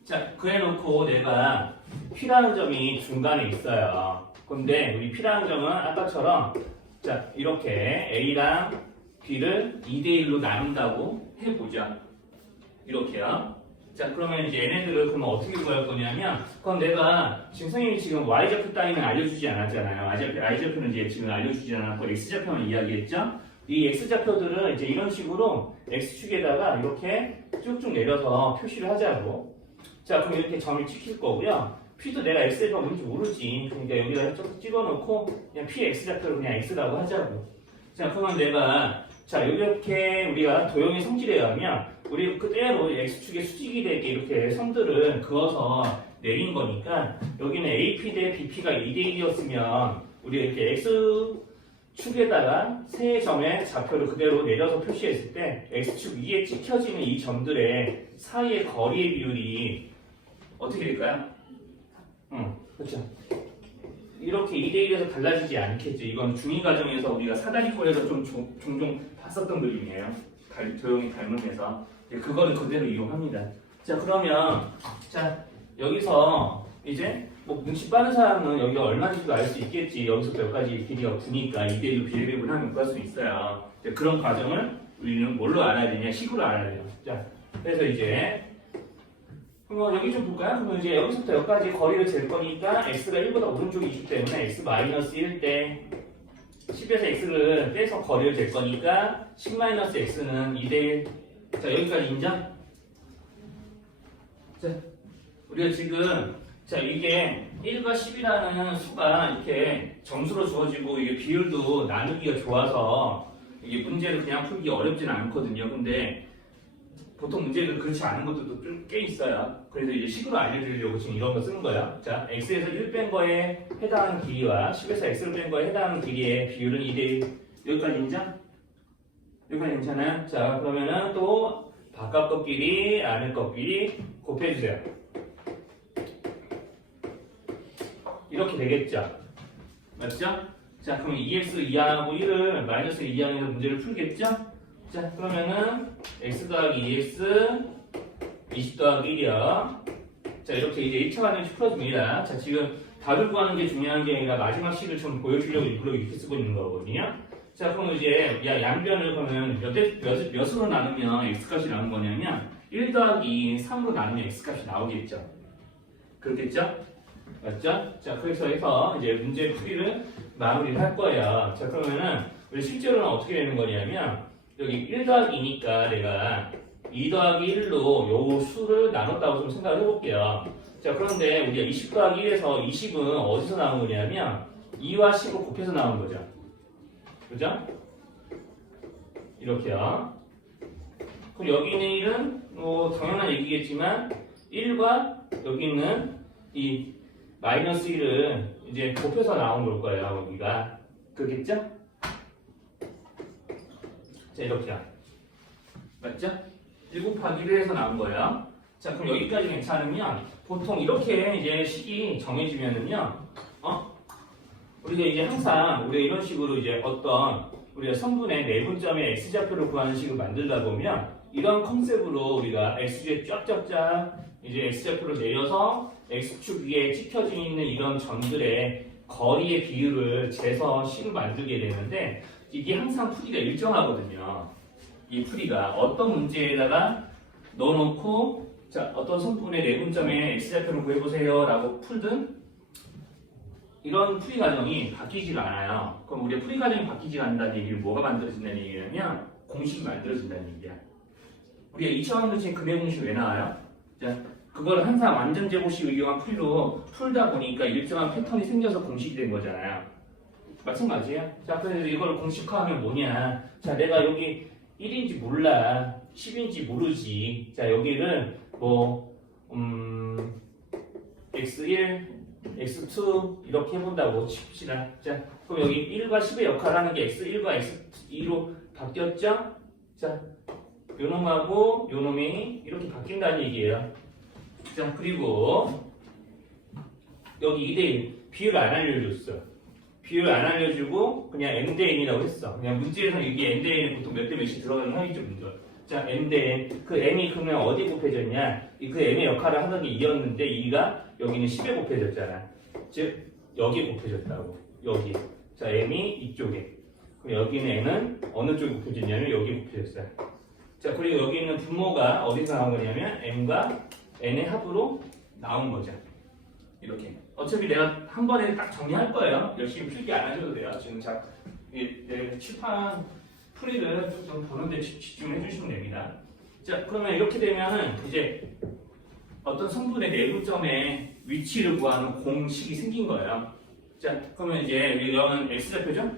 자, 그래놓고 내가 P라는 점이 중간에 있어요. 근데 우리 P라는 점은 아까처럼 자, 이렇게 A랑 B를 2대1로 나눈다고 해보자. 이렇게요. 자, 그러면 이제 얘네들을 그러면 어떻게 구할 거냐면, 그럼 내가 지금 선생님이 지금 y좌표 따위는 알려주지 않았잖아요. y좌표는 이제 지금 알려주지 않았고 x좌표만 이야기했죠. 이 x좌표들은 이제 이런 식으로 x축에다가 이렇게 쭉쭉 내려서 표시를 하자고. 자, 그럼 이렇게 점을 찍힐 거고요. p도 내가 x가 뭔지 모르지. 그러니까 여기다 쭉 찍어놓고 그냥 p x좌표를 그냥 x라고 하자고. 자, 그러면 내가 자, 이렇게 우리가 도형의 성질에 의하면 우리 그대로 x축의 수직이 되게 이렇게 선들을 그어서 내린 거니까 여기는 AP 대 BP가 2대 1이었으면 우리 이렇게 x축에다가 세 점의 좌표를 그대로 내려서 표시했을 때 x축 위에 찍혀지는 이 점들의 사이의 거리의 비율이 어떻게 될까요? 그렇죠. 이렇게 2대1에서 달라지지 않겠죠. 이건 중2 과정에서 우리가 사다리꼴에서 좀 종종 봤었던 그림이에요. 도형이 닮으면서 그거를 그대로 이용합니다. 자, 그러면 자 여기서 이제 뭐 눈치 빠른 사람은 여기가 얼마인지도 알 수 있겠지. 여기서부터 여기까지 길이가 9니까 2대1로 비례배분하면 구할 수 있어요. 그런 과정을 우리는 뭘로 알아야 되냐? 식으로 알아야 돼요. 자, 그래서 이제 그럼 여기 좀 볼까요? 그럼 이제 여기서부터 여기까지 거리를 잴 거니까 x가 1보다 오른쪽이기 때문에 x-1 때 10에서 x를 빼서 거리를 잴 거니까 10-x는 2대1. 자, 여기까지 인정? 자, 우리가 지금 자 이게 1과 10이라는 수가 이렇게 점수로 주어지고 이게 비율도 나누기가 좋아서 이게 문제를 그냥 풀기 어렵진 않거든요. 근데 보통 문제는 그렇지 않은 것들도 꽤 있어요. 그래서 이제 식으로 알려드리려고 지금 이런 거 쓰는 거예요. 자, x에서 1 뺀 거에 해당하는 길이와 10에서 x를 뺀 거에 해당하는 길이의 비율은 2대1. 여기까지 인정? 여기까지 괜찮아요? 자, 그러면은 또 바깥 것 길이, 안의 것 길이 곱해주세요. 이렇게 되겠죠? 맞죠? 자, 그럼 2x 이하하고 1을 마이너스 2하면서 문제를 풀겠죠? 자, 그러면은 x 더하기 2x 20 더하기 1이요. 자, 이렇게 이제 1차 관계식 풀어줍니다. 자, 지금 답을 구하는 게 중요한 게 아니라 마지막 식을 좀 보여주려고 일부러 이렇게 쓰고 있는 거거든요. 자, 그럼 이제 양변을 그러면 몇으로 나누면 x값이 나오는 거냐면 1 더하기 3으로 나누면 x값이 나오겠죠. 그렇겠죠? 맞죠? 자, 그래서 해서 이제 문제 풀이를 마무리를 할 거예요. 자, 그러면은 우리 실제로는 어떻게 되는 거냐면 여기 1 더하기 2니까 내가 2 더하기 1로 요 수를 나눴다고 좀 생각을 해볼게요. 자, 그런데 우리가 20 더하기 1에서 20은 어디서 나온 거냐면 2와 10을 곱해서 나온 거죠. 그죠? 이렇게요. 그럼 여기 있는 1은 뭐 당연한 얘기겠지만 1과 여기 있는 이 마이너스 1은 이제 곱해서 나온 걸 거예요. 여기가. 그렇겠죠? 자, 이렇게요. 맞죠? 1 곱하기 1을 해서 나온 거예요. 자, 그럼 여기까지 괜찮으면 보통 이렇게 이제 식이 정해지면은요, 우리가 이제 항상 우리가 이런 식으로 이제 어떤 우리가 성분의 내분점의 x좌표를 구하는 식을 만들다 보면 이런 컨셉으로 우리가 x좌 쫙쫙쫙 이제 x좌표를 내려서 x축 위에 찍혀져 있는 이런 점들의 거리의 비율을 재서 식을 만들게 되는데 이게 항상 풀이가 일정하거든요. 이 풀이가 어떤 문제에다가 넣어놓고 자 어떤 성분의 내분점의 x좌표를 구해보세요 라고 풀든 이런 풀이 과정이 바뀌지가 않아요. 그럼 우리가 풀이 과정이 바뀌지 않는다는 얘기는 뭐가 만들어진다는 얘기냐면 공식이 만들어진다는 얘기야. 우리가 2차 방정식 근해 공식 왜 나와요? 자, 그걸 항상 완전 제곱식을 이용한 풀이로 풀다 보니까 일정한 패턴이 생겨서 공식이 된 거잖아요. 마찬가지예요. 자, 그래서 이걸 공식화하면 뭐냐? 자, 내가 여기 1인지 몰라, 10인지 모르지. 자, 여기를 뭐 x1, x2 이렇게 해본다고 칩시다. 자, 그럼 여기 1과 10의 역할을 하는 게 x1과 x2로 바뀌었죠? 자, 요놈하고 요놈이 이렇게 바뀐다는 얘기예요. 자, 그리고 여기 2대1 비율을 안 알려줬어. 비율을 안 알려주고 그냥 m 대 n이라고 했어. 그냥 문제에서 이게 m 대 n이 보통 몇 대 몇이 들어가는 하겠죠, 문제. 자, m 대 n. 그 m이 그러면 어디 곱해졌냐? 그 m의 역할을 하던 게 2였는데 2가 여기는 10에 곱해졌잖아. 즉 여기 곱해졌다고. 여기. 자, m이 이쪽에. 그럼 여기는 m은 어느 쪽에 곱해졌냐면 여기 곱해졌어요. 자, 그리고 여기 있는 분모가 어디서 나온 거냐면 m과 n의 합으로 나온 거죠. 이렇게. 어차피 내가 한 번에 딱 정리할 거예요. 열심히 필기 안 하셔도 돼요. 지금 내 칠판 풀이를 좀 보는데 집중해 주시면 됩니다. 자, 그러면 이렇게 되면은 이제 어떤 성분의 내분점의 위치를 구하는 공식이 생긴 거예요. 자, 그러면 이제 이거는 x좌표죠?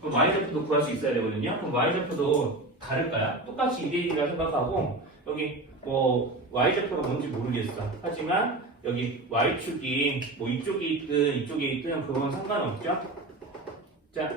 그럼 y좌표도 구할 수 있어야 되거든요. 그럼 y좌표도 다를까요? 똑같이 2대1이라 생각하고 여기 뭐 y좌표가 뭔지 모르겠어. 하지만 여기 y축이 뭐 이쪽에 있든 이쪽에 있든 그건 상관없죠. 자,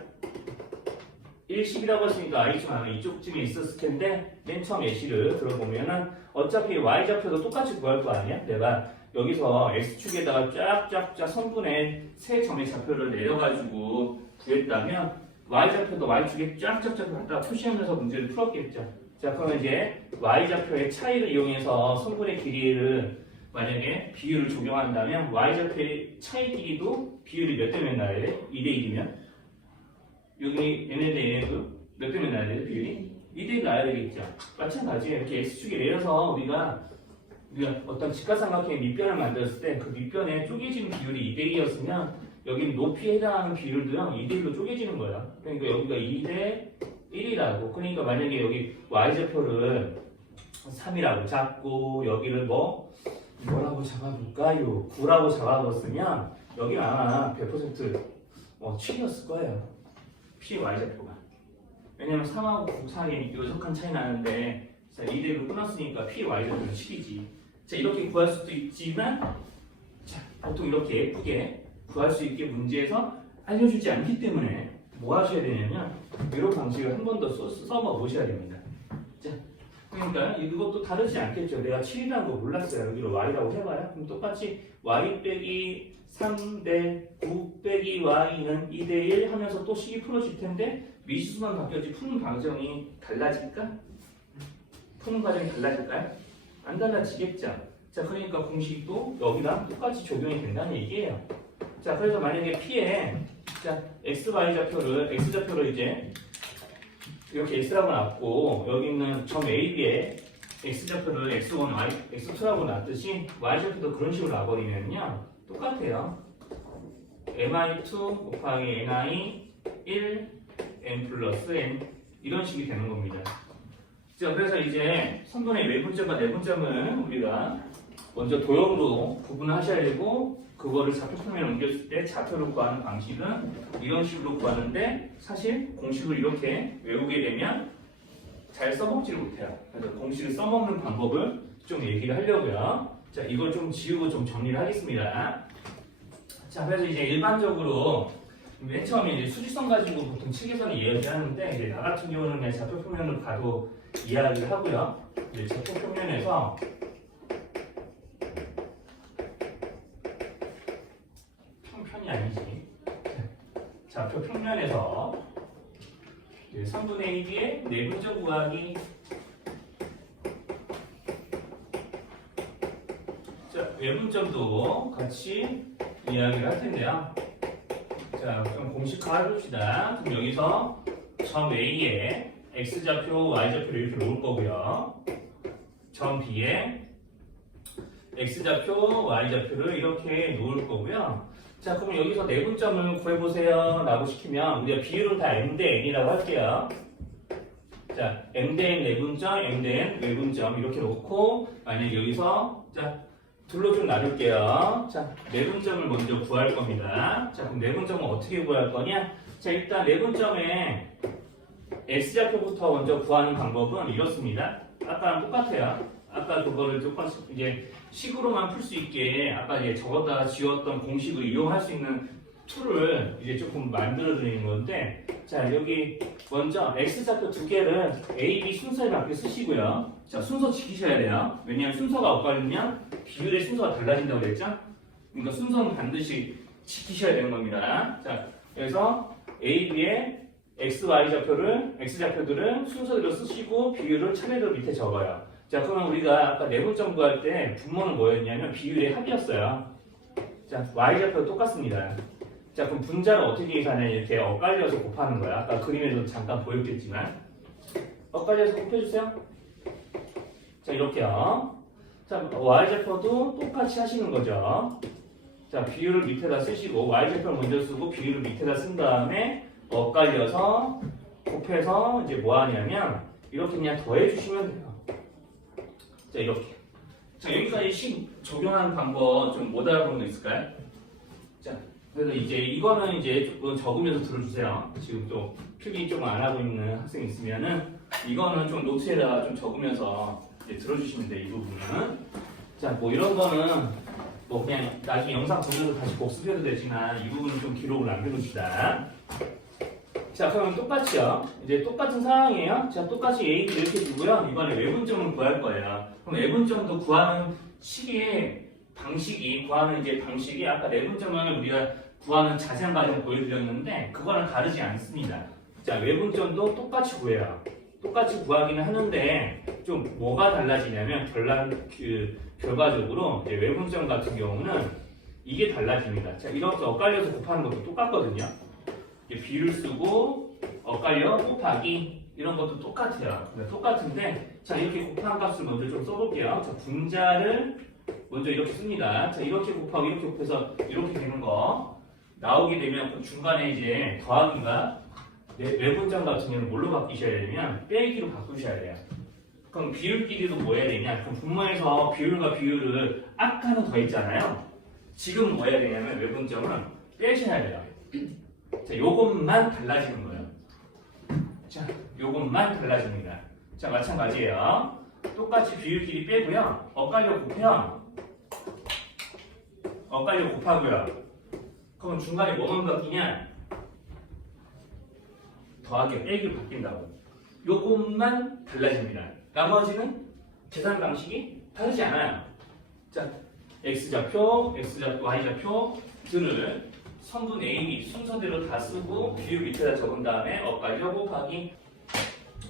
1식이라고 했으니까 y축 안에 이쪽쯤에 있었을 텐데 맨 처음 예시를 들어보면은 어차피 y좌표도 똑같이 구할 거 아니야? 내가 여기서 x축에다가 쫙쫙쫙 성분의 세 점의 좌표를 내려가지고 구했다면 y좌표도 y축에 쫙쫙쫙 갖다 표시하면서 문제를 풀었겠죠. 자, 그러면 이제 y좌표의 차이를 이용해서 성분의 길이를 만약에 비율을 적용한다면 y좌표의 차이 길이도 비율이 몇 대 몇 나야 돼? 2대1이면 여기 n에 대해 몇 대 몇 나야 돼? 비율이? 2대1 나야 되겠죠. 마찬가지예요. 이렇게 x축에 내려서 우리가 어떤 직각삼각형의 밑변을 만들었을 때 그 밑변의 쪼개지는 비율이 2대2였으면 여기는 높이에 해당하는 비율들은 2대1로 쪼개지는 거야. 그러니까 여기가 2대1이라고. 그러니까 만약에 여기 y좌표를 3이라고 잡고 여기를 뭐라고 잡아볼까요? 9라고 잡아봤으면 여기는 아마 100% 7이었을 거예요. P y좌표가. 왜냐면 3하고 9 사이에 요적한 차이 나는데 2대1로 끊었으니까 P y좌표는 7이지. 자, 이렇게 구할 수도 있지만 자, 보통 이렇게 예쁘게 구할 수 있게 문제에서 알려주지 않기 때문에 뭐 하셔야 되냐면 이런 방식을 한 번 더 써봐 보셔야 됩니다. 자, 그러니까 이것도 다르지 않겠죠. 내가 7이라는 거 몰랐어요. 여기로 y라고 해봐요. 그럼 똑같이 y 빼기 3 대 9 빼기 y는 2대1 하면서 또 식이 풀어질 텐데 미지수만 바뀌었지 푸는 과정이 달라질까? 푸는 과정이 달라질까요? 안 달라지겠죠. 자, 그러니까 공식도 여기랑 똑같이 적용이 된다는 얘기예요. 자, 그래서 만약에 P에 자, X좌표를 이제 이렇게 X라고 놨고 여기 있는 점 AB에 X좌표를 X1, X2라고 놨듯이 Y좌표도 그런 식으로 놔버리면요 똑같아요. mi2 곱하기 ni1 n 플러스 n 이런 식이 되는 겁니다. 자, 그래서 이제 성분의 외분점과 내분점을 우리가 먼저 도형으로 구분하셔야 되고 그거를 좌표평면에 옮겼을 때 좌표를 구하는 방식은 이런 식으로 구하는데 사실 공식을 이렇게 외우게 되면 잘 써먹지를 못해요. 그래서 공식을 써먹는 방법을 좀 얘기를 하려고요. 자, 이걸 좀 지우고 좀 정리를 하겠습니다. 자, 그래서 이제 일반적으로 맨 처음에 이제 수직선 가지고 보통 측에서는 이야기하는데 이제 나 같은 경우는 그냥 좌표평면을 가도 이야기를 하고요. 이제 좌표평면에서 평편이 아니지. 좌표 평면에서 3분의 1의 내분점 구하기. 자, 외분점도 같이 이야기를 할 텐데요. 자, 그럼 공식화 해봅시다. 그럼 여기서 점 A에 X좌표, Y좌표를 이렇게 놓을 거고요. 점 B에 X좌표, Y좌표를 이렇게 놓을 거고요. 자, 그럼 여기서 내분점을 구해보세요 라고 시키면 우리가 비율은 다 m 대 n이라고 할게요. 자, m 대 n 내분점, m 대 n 외분점 이렇게 놓고 만약에 여기서 자, 둘로 좀 나눌게요. 자, 내분점을 먼저 구할 겁니다. 자, 그럼 내분점은 어떻게 구할 거냐? 자, 일단 내분점에 X좌표부터 먼저 구하는 방법은 이렇습니다. 아까랑 똑같아요. 아까 그거를 조금씩 이제 식으로만 풀 수 있게 아까 이제 적었다가 지웠던 공식을 이용할 수 있는 툴을 이제 조금 만들어 드리는 건데 자, 여기 먼저 X좌표 두 개를 A, B 순서에 맞게 쓰시고요. 자, 순서 지키셔야 돼요. 왜냐하면 순서가 엇갈리면 비율의 순서가 달라진다고 그랬죠? 그러니까 순서는 반드시 지키셔야 되는 겁니다. 자, 그래서 A, B의 X, Y X좌표들은 순서대로 쓰시고 비율을 차례로 밑에 적어요. 자, 그러면 우리가 아까 내분점 구할 때 분모는 뭐였냐면 비율의 합이었어요. 자, Y좌표 똑같습니다. 자, 그럼 분자를 어떻게 계산해? 이렇게 엇갈려서 곱하는 거야. 아까 그림에서 잠깐 보였겠지만 엇갈려서 곱해주세요. 자, 이렇게요. 자, y좌표도 똑같이 하시는 거죠. 자, 비율을 밑에다 쓰시고 y좌표를 먼저 쓰고 비율을 밑에다 쓴 다음에 엇갈려서 곱해서 이제 뭐 하냐면 이렇게 그냥 더해 주시면 돼요. 자, 이렇게. 자, 여기까지 적용하는 방법 좀 못 알아보는 거 있을까요? 자, 그래서 이제 이거는 이제 조금 적으면서 들어주세요. 지금 또 필기 좀 안 하고 있는 학생 있으면은 이거는 좀 노트에다가 좀 적으면서 이제 들어주시면 돼요. 이 부분은. 자, 뭐 이런 거는 뭐 그냥 나중에 영상 보면서 다시 복습해도 되지만 이 부분은 좀 기록을 남겨둡시다. 자, 그러면 똑같이요. 이제 똑같은 상황이에요. 자, 똑같이 A, B 이렇게 두고요. 이번에 외분점을 구할 거예요. 그럼 외분점도 구하는 구하는 이제 방식이 아까 내분점을 우리가 구하는 자세한 과정 보여드렸는데 그거랑 다르지 않습니다. 자, 외분점도 똑같이 구해요. 똑같이 구하기는 하는데 좀 뭐가 달라지냐면 결과적으로 이제 외분점 같은 경우는 이게 달라집니다. 자, 이렇게 엇갈려서 곱하는 것도 똑같거든요. 비를 쓰고 엇갈려 곱하기 이런 것도 똑같아요. 똑같은데 자, 이렇게 곱한 값을 먼저 좀 써볼게요. 자, 분자를 먼저 이렇게 씁니다. 자, 이렇게 곱하고 이렇게 곱해서 이렇게 되는 거 나오게 되면 그 중간에 이제 더하기가 외분점 같은 경우는 뭘로 바뀌셔야 되냐면 빼기로 바꾸셔야 돼요. 그럼 비율끼리도 뭐 해야 되냐? 그럼 분모에서 비율과 비율을 아까는 더했잖아요. 지금 뭐 해야 되냐면 외분점은 빼셔야 돼요. 자, 요것만 달라지는 거예요. 자, 요것만 달라집니다. 자, 마찬가지예요. 똑같이 비율끼리 빼고요. 엇갈려 곱해요. 엇갈려 곱하고요. 그럼 중간에 뭐만 바뀌냐? 더하기 빼기로 바뀐다고. 요것만 달라집니다. 나머지는 계산 방식이 다르지 않아요. 자, x좌표, y좌표들을 성분 A, B 순서대로 다 쓰고 비율 밑에다 적은 다음에 엇갈려 곱하기.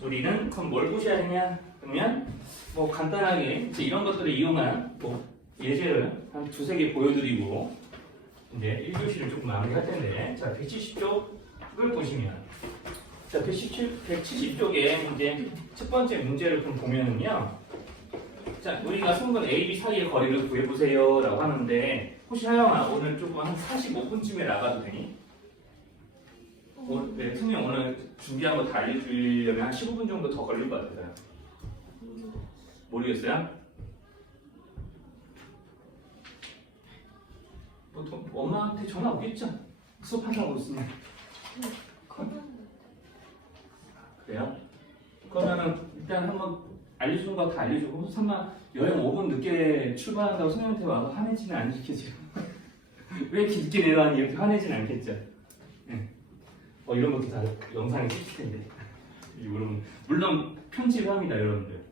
우리는 그럼 뭘 보셔야 되냐? 그러면 뭐 간단하게 이제 이런 것들을 이용한 뭐 예제를 한 두세 개 보여드리고 이제 1교시를 조금 마무리할 텐데 자, 170쪽을 보시면 자, 170쪽에 이제 첫 번째 문제를 좀 보면은요. 자, 우리가 성분 A, B 사이의 거리를 구해보세요 라고 하는데 혹시 하영아 오늘 조금 한 45분쯤에 나가도 되니? 네, 선생님 오늘 준비한 거 다 알려주려면 한 15분 정도 더 걸릴 것 같아요. 모르겠어요? 보통 엄마한테 전화 오겠죠? 수업하려고 있으면. 그래요? 그러면은 일단 한번 알려주는 거 다 알려주고 설마 여행 5분 늦게 출발한다고 선생님한테 와서 화내지는 않으시겠죠? 왜 이렇게 늦게 내려왔니? 이렇게 화내지는 않겠죠? 네. 이런 것도 다 영상에 찍힐 텐데 물론 편집합니다 여러분들.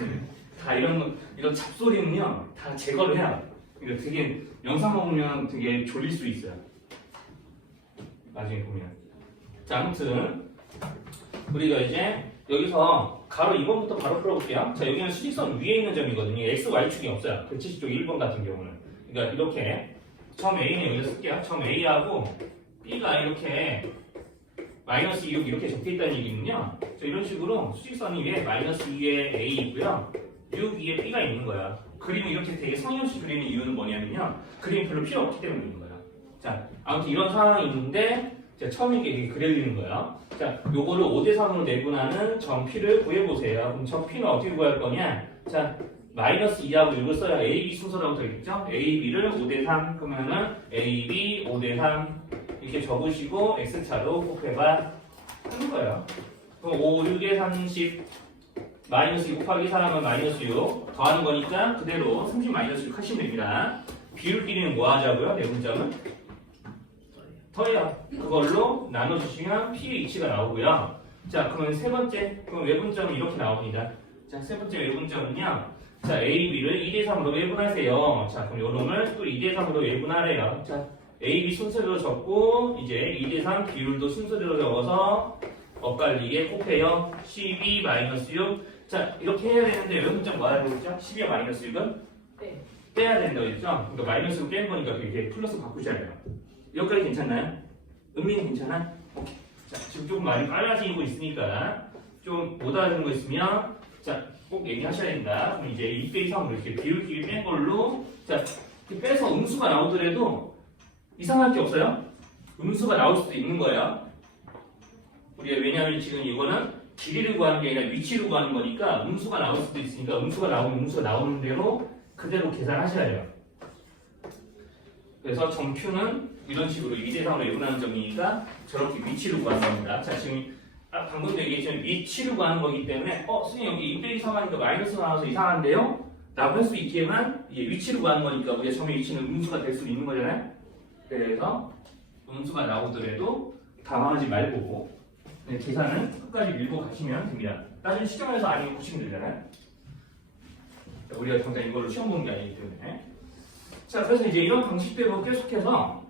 네. 다 이런 잡소리는요 다 제거를 해요. 그러니까 되게 영상 보면 되게 졸릴 수 있어요. 나중에 보면. 자, 아무튼 우리가 이제 여기서 가로 2번부터 바로 풀어볼게요. 자, 여기는 수직선 위에 있는 점이거든요. x, y축이 없어요. 170쪽 1번 같은 경우는. 그러니까 이렇게 처음 A는 여기다 쓸게요. 처음 A하고 B가 이렇게 마이너스 2, 6 이렇게 적혀 있다는 얘기는요. 자, 이런 식으로 수직선이 위에 마이너스 2에 A 있고요. 6 위에 B가 있는 거야. 그림을 이렇게 되게 성의 없이 그리는 이유는 뭐냐면요. 그림이 별로 필요 없기 때문인 거예요. 자, 아무튼 이런 상황이 있는데 자, 처음에 이게 그려지는 거예요. 자, 요거를 5대3으로 내분하는 점 P를 구해보세요. 그럼 점 P는 어떻게 구할 거냐? 자, 마이너스 2하고 6을 써야 A, B 순서라고 되겠죠? A, B를 5대3 그러면은 A, B 5대3 이렇게 적으시고 X차로 곱해봐 하는 거예요. 그럼 5, 6에 30 마이너스 6 곱하기 4하면 마이너스 6 더하는 거니까 그대로 30 마이너스 6 하시면 됩니다. 비율끼리는 뭐 하자고요? 내분점은? 더해요. 그걸로 나눠주시면 P의 이치가 나오고요. 자, 그러면 세 번째, 그럼 외분점은 이렇게 나옵니다. 자, 세 번째 외분점은요. 자, A, B를 2대3으로 외분하세요. 자, 그럼 요 놈을 또 2대3으로 외분하래요. 자, A, B 순서대로 적고 이제 2대3 비율도 순서대로 적어서 엇갈리게 곱해요. 12-6. 자, 이렇게 해야 되는데 외분점 뭐 해야 되겠죠? 12와 마이너스 6은? 빼야 된다고 했죠? 그러니까 마이너스 6 뺀 거니까 이렇게 플러스 바꾸셔야 돼요. 여기까지 괜찮나요? 은민이 괜찮아? 오케이. 자, 지금 조금 많이 빨라지고 있으니까 좀 못 알아듣는 거 있으면 자, 꼭 얘기하셔야 된다. 그럼 이제 2 빼기 3으로 이렇게 비율끼리 뺀 걸로 자 이렇게 빼서 음수가 나오더라도 이상할 게 없어요. 음수가 나올 수도 있는 거예요. 우리가 왜냐하면 지금 이거는 길이를 구하는 게 아니라 위치를 구하는 거니까 음수가 나올 수도 있으니까 음수가 나오면 음수가 나오는 대로 그대로 계산하셔야 돼요. 그래서 점 Q는 이런 식으로 2대3으로 예분하는 점이니까 저렇게 위치를 구하는 겁니다. 자 지금 방금도 얘기했지만 위치를 구하는 거기 때문에 선생님 여기 2 빼기 3 하니까 마이너스 나와서 이상한데요? 라고 할 수 있지만 이게 위치를 구하는 거니까 우리가 점의 위치는 음수가 될 수 있는 거잖아요. 그래서 음수가 나오더라도 당황하지 말고 계산은 끝까지 밀고 가시면 됩니다. 나중에 시점에서 아니면 보시면 되잖아요. 우리가 당장 이걸로 시험 보는 게 아니기 때문에. 자, 그래서 이제 이런 방식대로 계속해서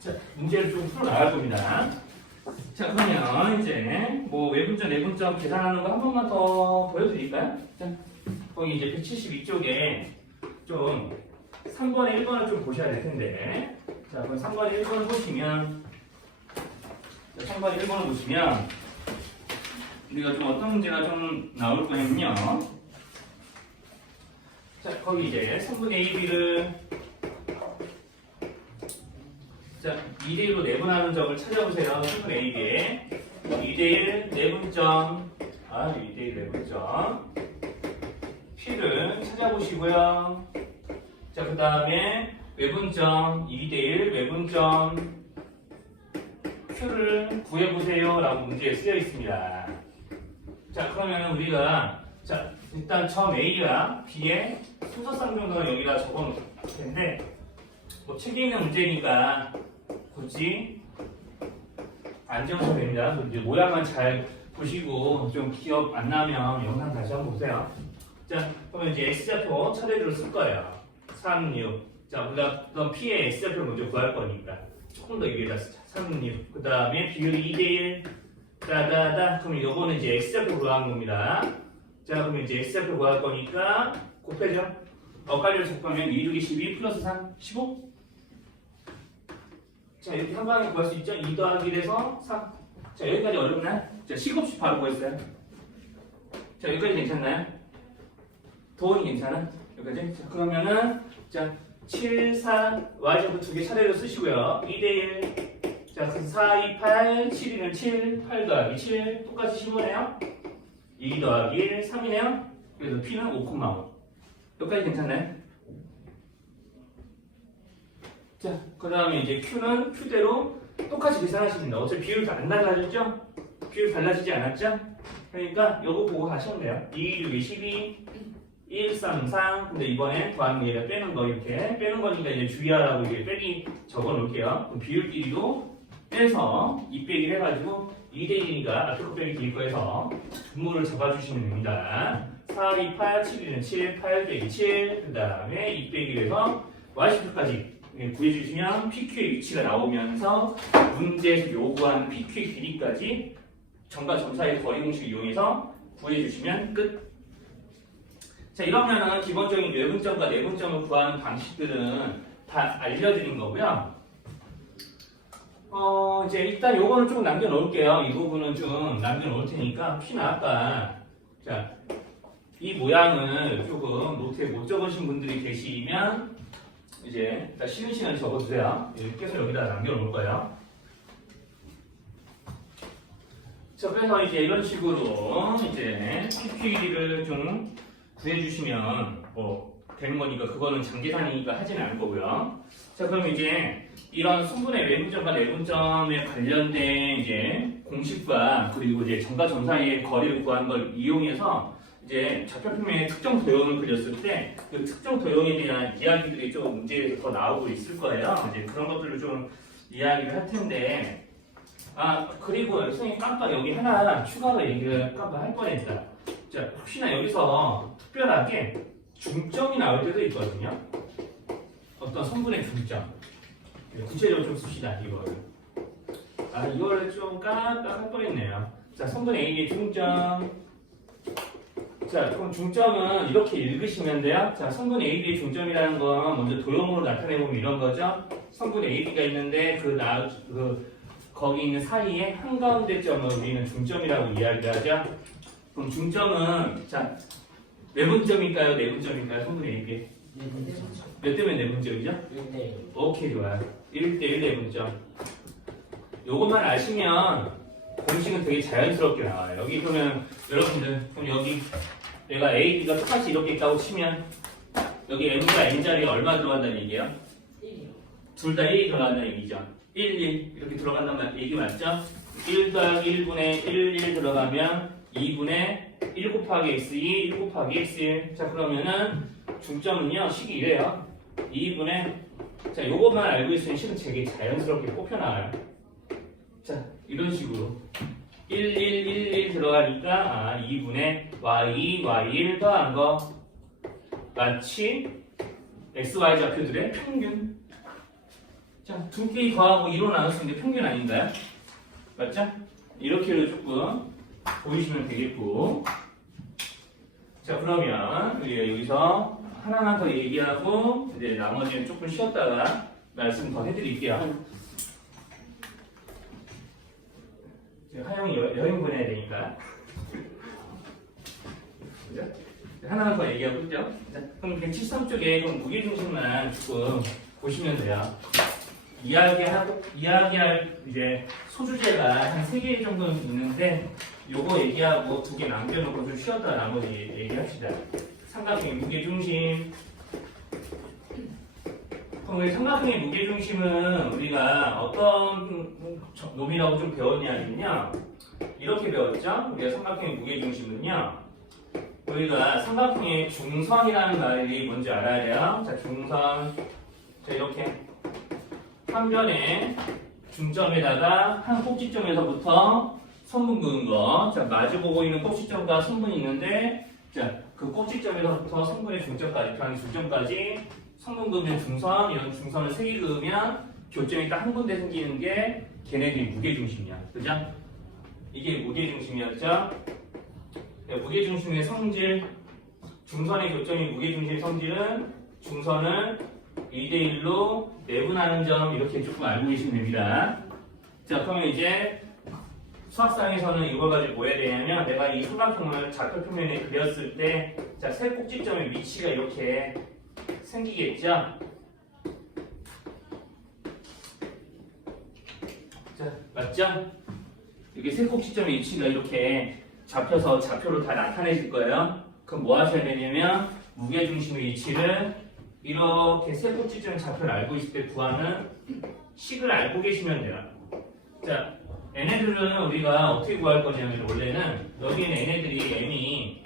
자, 문제를 좀 풀어 나갈 겁니다. 자, 그러면 이제 뭐 외분점, 내분점 계산하는 거 한 번만 더 보여드릴까요? 자, 거기 이제 172쪽에 좀 3번에 1번을 좀 보셔야 될 텐데. 자, 그럼 3번에 1번을 보시면, 자, 3번에 1번을 보시면, 우리가 좀 어떤 문제가 좀 나올 거냐면요. 자, 거기 이제 3분의 AB를, 자, 2대1로 내분하는 점을 찾아보세요. 3분의 AB에. 2대1 내분점, 2대1 내분점. P를 찾아보시고요. 자, 그 다음에 외분점 2대1 외분점 Q를 구해보세요 라고 문제에 쓰여 있습니다. 자, 그러면 우리가 자 일단 점 A와 B의 순서상 정도는 여기다 적어놓을 텐데 뭐 책에 있는 문제니까 굳이 안 적어도 됩니다. 이제 모양만 잘 보시고 좀 기억 안 나면 영상 다시 한번 보세요. 자, 그러면 이제 X좌표 차례대로 쓸 거예요. 3, 6. 자, 그럼 P의 X좌표를 먼저 구할 거니까 조금 더 위에다 쓰자. 3, 6. 그 다음에 비율이 2대1. 따다다. 그럼 이거는 이제 X좌표 구하는 겁니다. 자, 그러면 이제 X좌표 구할 거니까 곱해줘. 엇갈려서 곱하면 2, 6이 12 플러스 3, 15. 자, 이렇게 한 방에 구할 수 있죠? 2 더하기 1에서 3. 자, 여기까지 어렵나요? 자, 식없이 바로 구했어요. 자, 여기까지 괜찮나요? 도원이 괜찮아? 여기까지? 자, 그러면은 자 7, 4, y좌표 두 개 차례로 쓰시고요. 2대1. 자, 그래서 4, 2, 8, 7이면 7, 8 더하기 7. 똑같이 15네요. 2 더하기 1, 3이네요. 그래서 P는 5,5. 여기까지 괜찮나요? 자, 그 다음에 이제 Q는 Q대로 똑같이 계산하십니다. 어차피 비율도 안 달라졌죠? 비율 달라지지 않았죠? 그러니까 요거 보고 하시면 돼요. 2, 6, 12, 1, 3, 3. 근데 이번에 더하는 게 아니라 빼는 거 이렇게 빼는 거니까 이제 주의하라고 이제 빼기 적어 놓을게요. 그럼 비율끼리도 빼서 2 빼기를 해가지고 2대1이니까 앞에 거 빼기 뒤에 거에서 분모를 잡아주시면 됩니다. 4, 2, 8, 7, 1은 7, 8 빼기 7. 그 다음에 2 빼기를 해서 y축까지 구해주시면 PQ의 위치가 나오면서 문제에서 요구하는 PQ의 길이까지 점과 점 사이의 거리 공식을 이용해서 구해주시면 끝. 자, 이러면은 기본적인 외분점과 내분점을 구하는 방식들은 다 알려드린 거고요. 이제 일단 요거는 조금 남겨놓을게요. 이 부분은 좀 남겨놓을 테니까 P나 아까 자, 이 모양을 조금 노트에 못 적으신 분들이 계시면 이제 일단 쉬는 시간에 적어주세요. 이렇게 해서 여기다 남겨놓을 거예요. 자, 그래서 이제 이런 식으로 이제 PQ를 좀 구해주시면 뭐 되는 거니까 그거는 장계산이니까 하지는 않을 거고요. 자, 그럼 이제 이런 순분의 외분점과 내분점에 관련된 이제 공식과 그리고 이제 점과 점 사이의 거리를 구하는 걸 이용해서 이제 좌표표면에 특정 도형을 그렸을 때 그 특정 도형에 대한 이야기들이 좀 문제에서 더 나오고 있을 거예요. 이제 그런 것들을 좀 이야기를 할 텐데 그리고 선생님 깜빡 여기 하나 추가로 얘기를 깜빡 할 뻔했다. 자, 혹시나 여기서 특별하게 중점이 나올 때도 있거든요. 어떤 성분의 중점. 구체적으로 좀 씁시다, 이거를. 이거를 좀 깜빡할 뻔했네요. 자, 성분의 A의 중점. 자, 그럼 중점은 이렇게 읽으시면 돼요. 자, 성분 AB의 중점이라는 건 먼저 도형으로 나타내보면 이런 거죠. 성분 AB가 있는데 거기 있는 사이에 한가운데 점을 우리는 중점이라고 이야기하죠. 그럼 중점은 자 외분점일까요? 내분점일까요? 성분의 A에 네 번째. 몇 대면 내분점이죠? 1대1. 오케이 좋아요. 1대1 내분점. 요것만 아시면 공식은 되게 자연스럽게 나와요. 여기 그러면 여러분들 그럼 여기 내가 A, B가 똑같이 이렇게 있다고 치면 여기 M과 N 자리에 얼마 들어간다는 얘기예요? 1이요. 둘 다 1이 들어간다는 얘기죠. 1, 1 이렇게 들어간다는 얘기 맞죠? 1 더하기 1분의 1, 1 들어가면 2분의 1 곱하기 x2, 1 곱하기 x1. 자 그러면은 중점은요 식이 이래요. 2분의 자 요것만 알고 있으면 식은 되게 자연스럽게 뽑혀나와요. 자 이런 식으로 1, 1, 1, 1 들어가니까 2분의 y2, y1 더한 거 마치 x, y 좌표들의 평균. 자, 두 개의 더하고 2로 나눴을 때 평균 아닌가요? 맞죠? 이렇게도 조금 보이시면 되겠고. 자, 그러면 우리가 여기서 하나만 더 얘기하고 이제 나머지는 조금 쉬었다가 말씀 더 해드릴게요. 제가 하영이 여행 보내야 되니까. 그죠? 하나만 더 얘기하고 있죠? 자, 그럼 173쪽에 그럼 무게중심만 조금 보시면 돼요. 이야기할 이제 소주제가 한 3개 정도 있는데 요거 얘기하고 2개 남겨놓고 좀 쉬었다가 나머지 얘기합시다. 삼각형의 무게중심. 그럼 우리 삼각형의 무게중심은 우리가 어떤 놈이라고 좀 배웠냐면요. 이렇게 배웠죠? 우리가 삼각형의 무게중심은요. 우리가 삼각형의 중선이라는 말이 뭔지 알아야 돼요. 자, 중선. 자, 이렇게. 한 변에 중점에다가 한 꼭지점에서부터 선분 그은 거. 자, 마주보고 있는 꼭지점과 선분이 있는데, 자, 그 꼭지점에서부터 선분의 중점까지, 그 중점까지 선분 그으면 중선, 이런 중선을 3개 그으면 교점이 딱 한 군데 생기는 게 걔네들이 무게중심이야. 그죠? 이게 무게중심이었죠? 무게중심의 성질, 중선의 교점이 무게중심의 성질은 중선을 2대1로 내분하는 점 이렇게 조금 알고 계시면 됩니다. 자, 그러면 이제 수학상에서는 이걸 가지고 뭐 해야 되냐면 내가 이 삼각형을 좌표 표면에 그렸을 때 자, 세 꼭지점의 위치가 이렇게 생기겠죠? 자, 맞죠? 이렇게 세 꼭지점의 위치가 이렇게 잡혀서 좌표로 다 나타내실 거예요. 그럼 뭐 하셔야 되냐면 무게중심의 위치를 이렇게 세 꼭지점 좌표를 알고 있을 때 구하는 식을 알고 계시면 돼요. 자, 얘네들은 우리가 어떻게 구할 거냐면 원래는 여기는 얘네들이 M이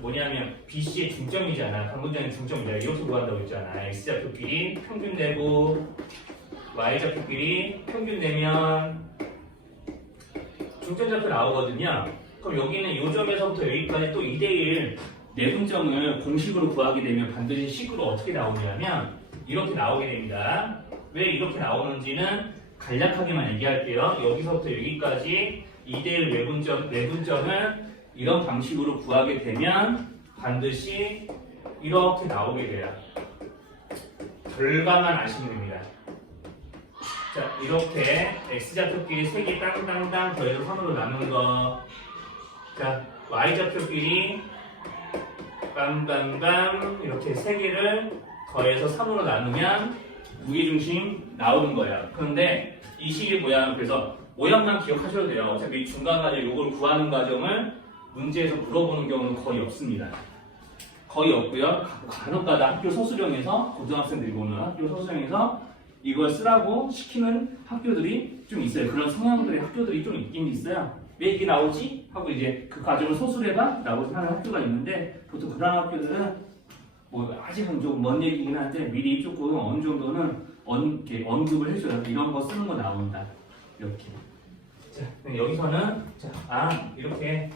뭐냐면 BC의 중점이잖아. 방문자는 중점이잖아. 이렇게 구한다고 했잖아. X좌표끼리 평균 내고 Y좌표끼리 평균 내면 중점좌표 나오거든요. 그럼 여기는 이 점에서부터 여기까지 또 2대1 내분점을 공식으로 구하게 되면 반드시 식으로 어떻게 나오냐면 이렇게 나오게 됩니다. 왜 이렇게 나오는지는 간략하게만 얘기할게요. 여기서부터 여기까지 2대1 내분점을 이런 방식으로 구하게 되면 반드시 이렇게 나오게 돼요. 결과만 아시면 됩니다. 자, 이렇게 X좌표끼리 3개 땅땅땅 더해서 3으로 나눈 거. 자, Y좌표끼리 빰빰빰 이렇게 3개를 더해서 3으로 나누면 무게중심 나오는 거예요. 그런데 이 식이 뭐야? 그래서 모양만 기억하셔도 돼요. 어차피 중간 과정 이걸 구하는 과정을 문제에서 물어보는 경우는 거의 없습니다. 거의 없고요. 간혹가다 학교 소수령에서 고등학생들이 보는 학교 소수령에서 이걸 쓰라고 시키는 학교들이 좀 있어요. 그런 성향들의 학교들이 좀 있긴 있어요. 왜 이게 나오지? 하고 이제 그 과정을 소술해봐? 라고 하는 학교가 있는데 보통 그런 학교들은 뭐 아직은 좀 먼 얘기긴 한데 미리 조금 어느 정도는 언급을 해줘요. 이런 거 쓰는 거 나온다. 이렇게. 자, 여기서는 이렇게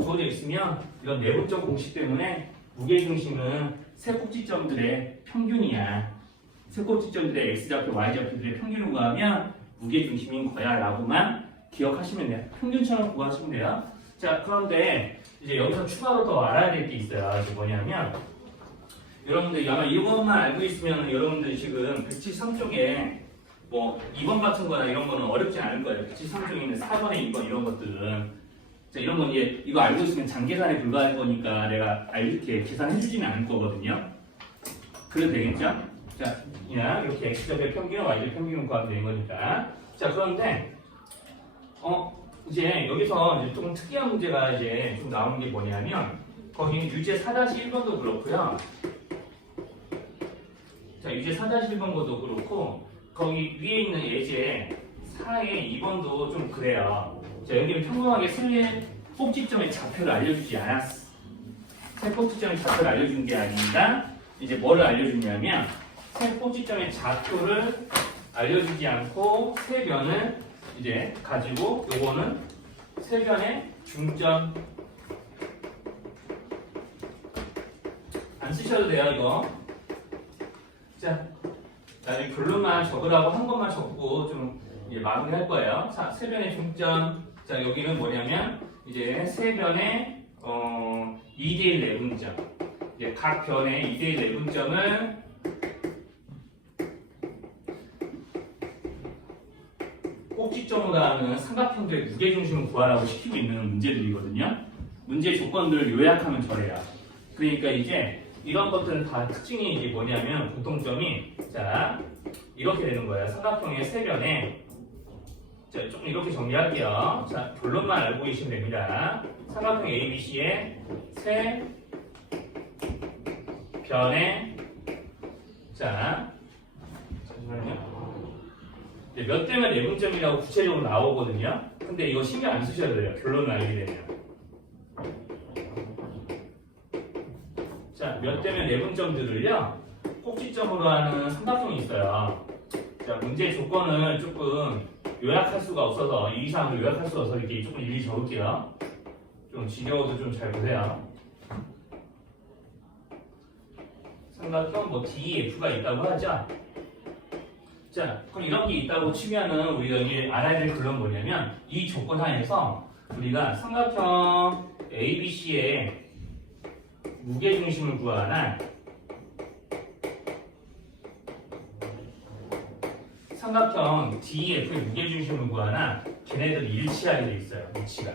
주어져 있으면 이런 내부적 공식 때문에 무게중심은 세 꼭지점들의 평균이야. 세 꼭지점들의 X좌표, Y좌표들의 평균을 구하면 무게중심인 거야 라고만 기억하시면 돼요. 평균처럼 구하시면 돼요. 자, 그런데 이제 여기서 추가로 더 알아야 될 게 있어요. 이게 뭐냐면 여러분들 아마 이것만 알고 있으면 여러분들 지금 173쪽에 뭐 2번 같은 거나 이런 거는 어렵지 않을 거예요. 173쪽에 있는 4번에 2번 이런 것들은 자, 이런 건 이제 이거 알고 있으면 장계산에 불과할 거니까 내가 이렇게 계산해주지는 않을 거거든요. 그래도 되겠죠? 자, 그냥 이렇게 x좌표의 평균, y좌표의 평균을 구하면 되는 거니까. 자, 그런데 이제 여기서 이제 조금 특이한 문제가 이제 좀 나오는 게 뭐냐면 거기 유제 4-1번도 그렇고요. 자, 유제 4-1번도 그렇고 거기 위에 있는 예제 4의 2번도 좀 그래요. 자, 여기는 평범하게 세 꼭지점의 좌표를 알려주지 않았어. 세 꼭지점의 좌표를 알려준 게 아니라 이제 뭐를 알려주냐면 세 꼭지점의 좌표를 알려주지 않고 세 변을 이제 가지고 요거는 세 변의 중점 안 쓰셔도 돼요 이거. 자, 나중에 결론만 적으라고 한 것만 적고 좀 이제 마무리할 거예요. 자, 세 변의 중점. 자, 여기는 뭐냐면 이제 세 변의 2대1 내분점. 이제 각 변의 2대1 내분점을 꼭지점으로 하는 삼각형들의 무게중심을 구하라고 시키고 있는 문제들이거든요. 문제 조건들을 요약하면 저래요. 그러니까 이제 이런 것들은 다 특징이 이제 뭐냐면 공통점이 자 이렇게 되는 거예요. 삼각형의 세 변에 자 조금 이렇게 정리할게요. 자 결론만 알고 계시면 됩니다. 삼각형 ABC의 세 변에 자 잠시만요. 몇 대면 내분점이라고 구체적으로 나오거든요. 근데 이거 신경 안 쓰셔도 돼요. 결론을 알게 되면. 자, 몇 대면 내분점들을요. 꼭지점으로 하는 삼각형이 있어요. 자, 문제 조건을 조금 요약할 수가 없어서 이 이상으로 요약할 수가 없어서 이렇게 조금 일일이 적을게요. 좀 지겨워도 좀 잘 보세요. 삼각형 뭐 DEF가 있다고 하죠. 자, 그럼 이런 게 있다고 치면은 우리가 이게 알아야 될 결론은 뭐냐면 이 조건 하에서 우리가 삼각형 ABC의 무게중심을 구하나 삼각형 DEF의 무게중심을 구하나 걔네들 일치하게 돼 있어요. 위치가.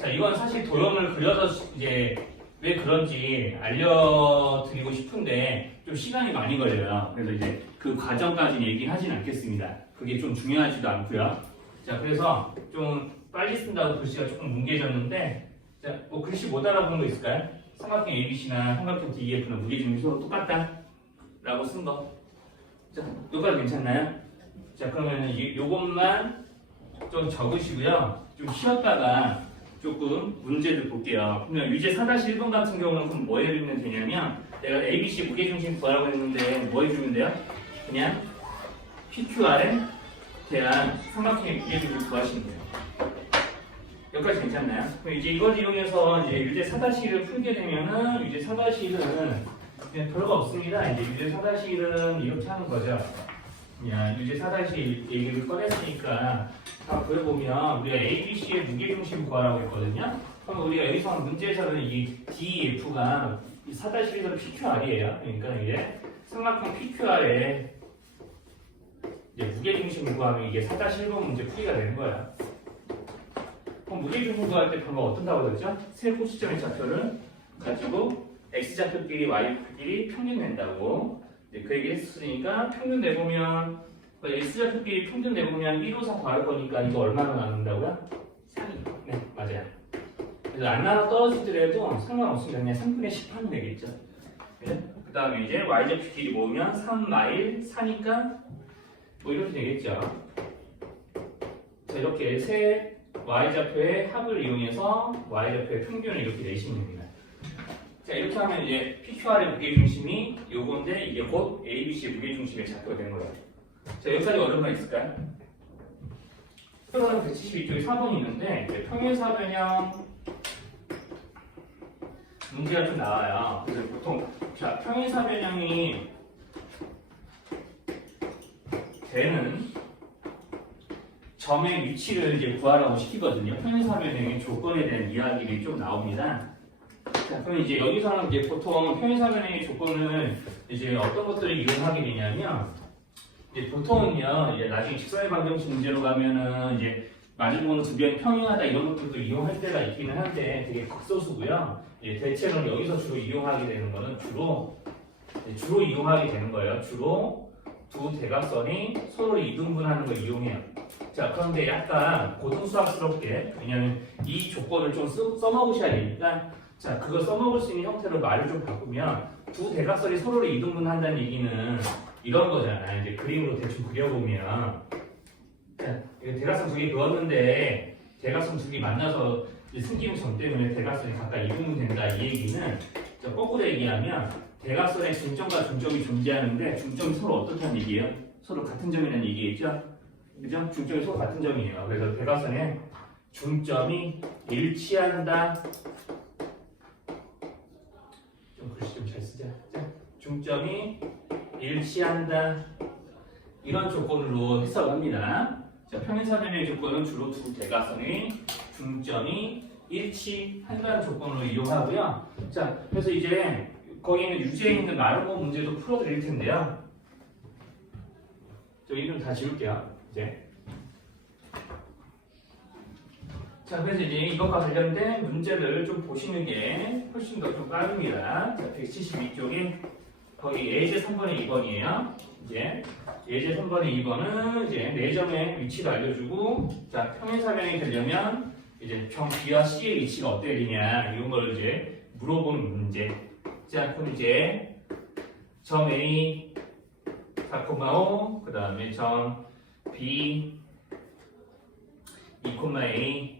자, 이건 사실 도형을 그려서 이제 왜 그런지 알려드리고 싶은데 좀 시간이 많이 걸려요. 그래서 이제 그 과정까지 얘기하진 않겠습니다. 그게 좀 중요하지도 않고요. 자, 그래서 좀 빨리 쓴다고 글씨가 조금 뭉개졌는데 자, 뭐 글씨 못 알아보는 거 있을까요? 삼각형 ABC나 삼각형 DEF는 무게중심이 서로 똑같다 라고 쓴 거. 자, 여기까지 괜찮나요? 자, 그러면 요것만 좀 적으시고요. 좀 쉬었다가 조금 문제를 볼게요. 그러면 유제 4-1번 같은 경우는 그럼 뭐 해주면 되냐면 내가 ABC 무게중심 구하라고 했는데 뭐 해주면 돼요? 그냥 PQR에 대한 삼각형의 무게중심 구하시면 돼요. 여기까지 괜찮나요? 그럼 이제 이걸 이용해서 이제 유제 4-1을 풀게 되면은 유제 4-1은 그냥 별거 없습니다. 이제 유제 4-1은 이렇게 하는 거죠. 그냥 유제 4-1 얘기를 꺼냈으니까 다 그려보면 우리가 ABC의 무게중심 구하라고 했거든요. 그럼 우리가 여기서 문제에서는 이 DEF가 4-1에서는 PQR이에요. 그러니까 이게 삼각형 PQR에 이제 무게중심을 구하면 이게 4-1번 문제 풀이가 되는 거야. 그럼 무게중심 구할 때 방금 어떤 답을 했죠? 세 꼭지점의 좌표를 가지고 X좌표끼리 Y좌표끼리 평균 낸다고 그 얘기 했으니까 평균 내보면 X좌표끼리 평균 내보면 154 더할 거니까 이거 얼마나 나눈다고요? 3이. 네, 맞아요. 그래서 안 나눠 떨어지더라도 상관없습니다. 그냥 3분의 10 하면 되겠죠. 네? 그 다음에 이제 Y좌표끼리 모으면 3마일 4니까 뭐 이렇게 되겠죠. 자, 이렇게 세 Y좌표의 합을 이용해서 Y좌표의 평균을 이렇게 내시면 됩니다. 자, 이렇게 하면 이제 PQR의 무게중심이 요건데 이게 곧 ABC의 무게중심의 좌표가 되는 거예요. 자, 여기까지 어려운 거 있을까요? 표로는 172쪽에 4번이 있는데 평행사변형 문제가 좀 나와요. 그래서 보통 자, 평행사변형이 되는 점의 위치를 이제 구하라고 시키거든요. 평행사변형의 조건에 대한 이야기들이 좀 나옵니다. 자, 그럼 이제 여기서는 이제 보통 평행사변형의 조건을 이제 어떤 것들을 이용하게 되냐면 이제 보통은요, 이제 나중에 직선의 방정식 문제로 가면은 이제 마주보는 두 변이 평행하다 이런 것들도 이용할 때가 있기는 한데 되게 극소수고요. 대체로 여기서 주로 이용하게 되는 거는 주로 이용하게 되는 거예요. 주로 두 대각선이 서로 이등분하는 걸 이용해요. 자, 그런데 약간 고등수학스럽게 왜냐하면 이 조건을 좀 써먹으셔야 되니까 자, 그거 써먹을 수 있는 형태로 말을 좀 바꾸면 두 대각선이 서로를 이등분한다는 얘기는 이런 거잖아요. 이제 그림으로 대충 그려보면 자, 이거 대각선 두 개 그었는데 대각선 두 개 만나서 승기점점 때문에 대각선이 각각 이등분된다 이 얘기는 자, 거꾸로 얘기하면 대각선의 중점과 중점이 존재하는데 중점이 서로 어떻다는 얘기예요? 서로 같은 점이라는 얘기겠죠? 그죠? 중점이 서로 같은 점이에요. 그래서 대각선의 중점이 일치한다. 좀 글씨 좀 잘 쓰자. 자, 중점이 일치한다. 이런 조건으로 해석합니다. 자, 평행사변의 조건은 주로 두 대각선의 중점이 일치한다는 조건으로 이용하고요. 자, 그래서 이제 거기는 유제에 있는 마름모 문제도 풀어드릴 텐데요. 저 이름 다 지울게요. 이제. 자, 그래서 이제 이것과 관련된 문제를 좀 보시는 게 훨씬 더 좀 빠릅니다. 자, 172쪽에 거기 예제 3번의 2번이에요. 이제 예제 3번의 2번은 이제 4점의 위치를 알려주고 자, 평행사변이 되려면 이제 점 B와 C의 위치가 어때야 되냐 이런 걸 이제 물어보는 문제. 자, 그럼 이제 점 A 4,5 그 다음에 점 B 2,A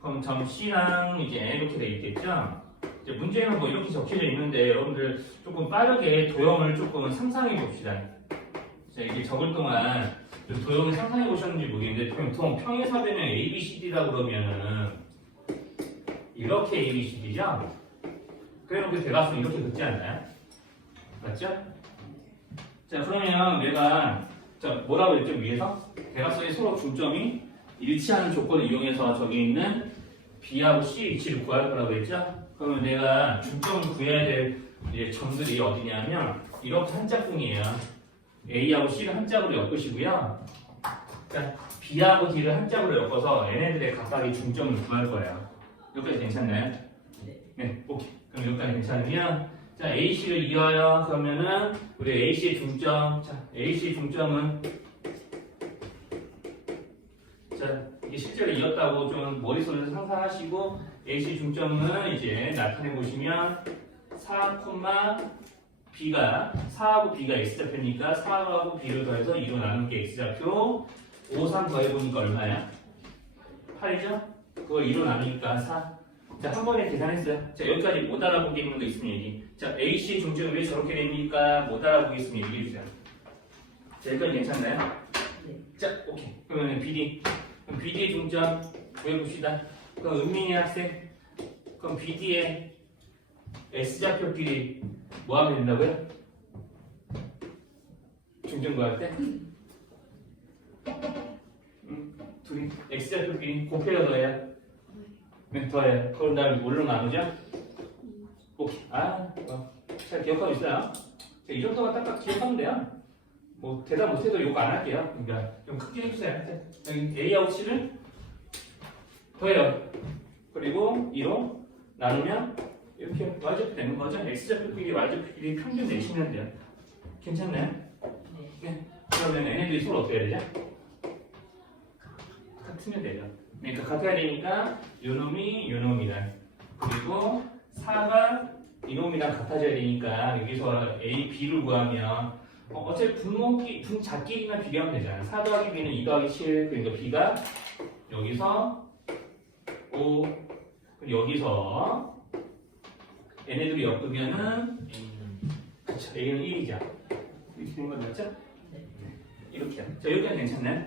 그럼 점 C랑 이제 이렇게 돼 있겠죠? 이제 문제는 뭐 이렇게 적혀져 있는데 여러분들 조금 빠르게 도형을 조금 상상해 봅시다. 자, 이게 적을 동안 도형을 상상해 보셨는지 모르겠는데 보통 평행사변은 ABCD라고 그러면은 이렇게 ABCD죠? 그래놓고 대각선 이렇게 긋지 않나요? 맞죠? 자, 그러면 내가 자, 뭐라고 했죠? 위에서? 대각선의 서로 중점이 일치하는 조건을 이용해서 저기 있는 B하고 C 위치를 구할 거라고 했죠? 그러면 내가 중점을 구해야 될 이제 점들이 어디냐면 이렇게 한 짝꿍이에요. A하고 C를 한 짝으로 엮으시고요. 자, B하고 D를 한 짝으로 엮어서 얘네들의 각각의 중점을 구할 거예요. 여기까지 괜찮나요? 네, 오케이. 그럼 여기까지 괜찮으면 자, AC를 이어요. 그러면은 우리 AC의 중점 자, AC의 중점은 자, 이게 실제로 이었다고 좀 머릿속에서 상상하시고 AC 중점은 이제 나타내 보시면 4, B가 4하고 B가 X좌표니까 4하고 B를 더해서 2로 나눈 게 X좌표 5, 3 더해보니까 얼마야? 8이죠? 그걸 2로 나누니까 4 자, 한 번에 계산했어요. 자, 여기까지 못 알아보겠는 거 있으면 얘기 자, AC 중점이 왜 저렇게 됩니까? 못 알아보겠으면 얘기해주세요. 자, 여기까지 괜찮나요? 네. 자, 오케이. 그러면 BD 그럼 BD의 중점 구해봅시다. 그럼 은민이 학생 그럼 BD의 S좌표끼리 뭐 하면 된다고요? 중점 구할 때? 둘이 X좌표끼리 곱해요 더해요? 네, 더해요. 그럼 다음에 뭘로 나누죠? 오케이. 잘 기억하고 있어요. 자, 이 정도만 딱딱 기억하면 돼요. 뭐 대답 못해도 욕 안 할게요. 그러니까 좀 크게 해주세요. 여기 A하고 C를 더해요. 그리고 2로 나누면 이렇게 Y좌표 되는 거죠. X좌표끼리 Y좌표끼리 평균 내시면 돼요. 괜찮나요? 네. 그러면 얘네들이 서로 어떻게 해야 되죠? 같으면 되죠. 그러니까 같아야 되니까 요놈이 요놈이랑 그리고 4가 이놈이랑 같아져야 되니까 여기서 A, B를 구하면 어차피 분자끼리만 비교하면 되잖아요. 4 더하기 B는 2 더하기 7 그러니까 B가 여기서 5 그리고 여기서 얘네들이 엮으면은 그쵸, A는 1이죠. 이렇게 된 거 맞죠? 네. 이렇게요. 자, 여기까지 괜찮나요?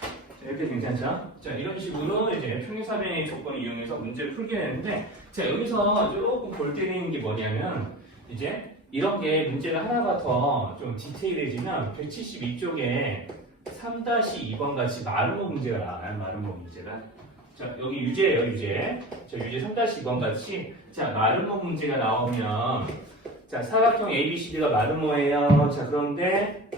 자, 이렇게 괜찮죠? 자, 이런 식으로 이제 평행사변의 조건을 이용해서 문제를 풀게 되는데 자, 여기서 조금 볼 게 되는 게 뭐냐면 이제 이렇게 문제가 하나가 더 좀 디테일해지면 172쪽에 3-2번 같이 마름모 문제가 나와요. 마름모 문제가. 자, 여기 유제예요, 유제. 자, 유제 3-2번 같이 자, 마름모 문제가 나오면 자, 사각형 ABCD가 마름모예요. 자, 그런데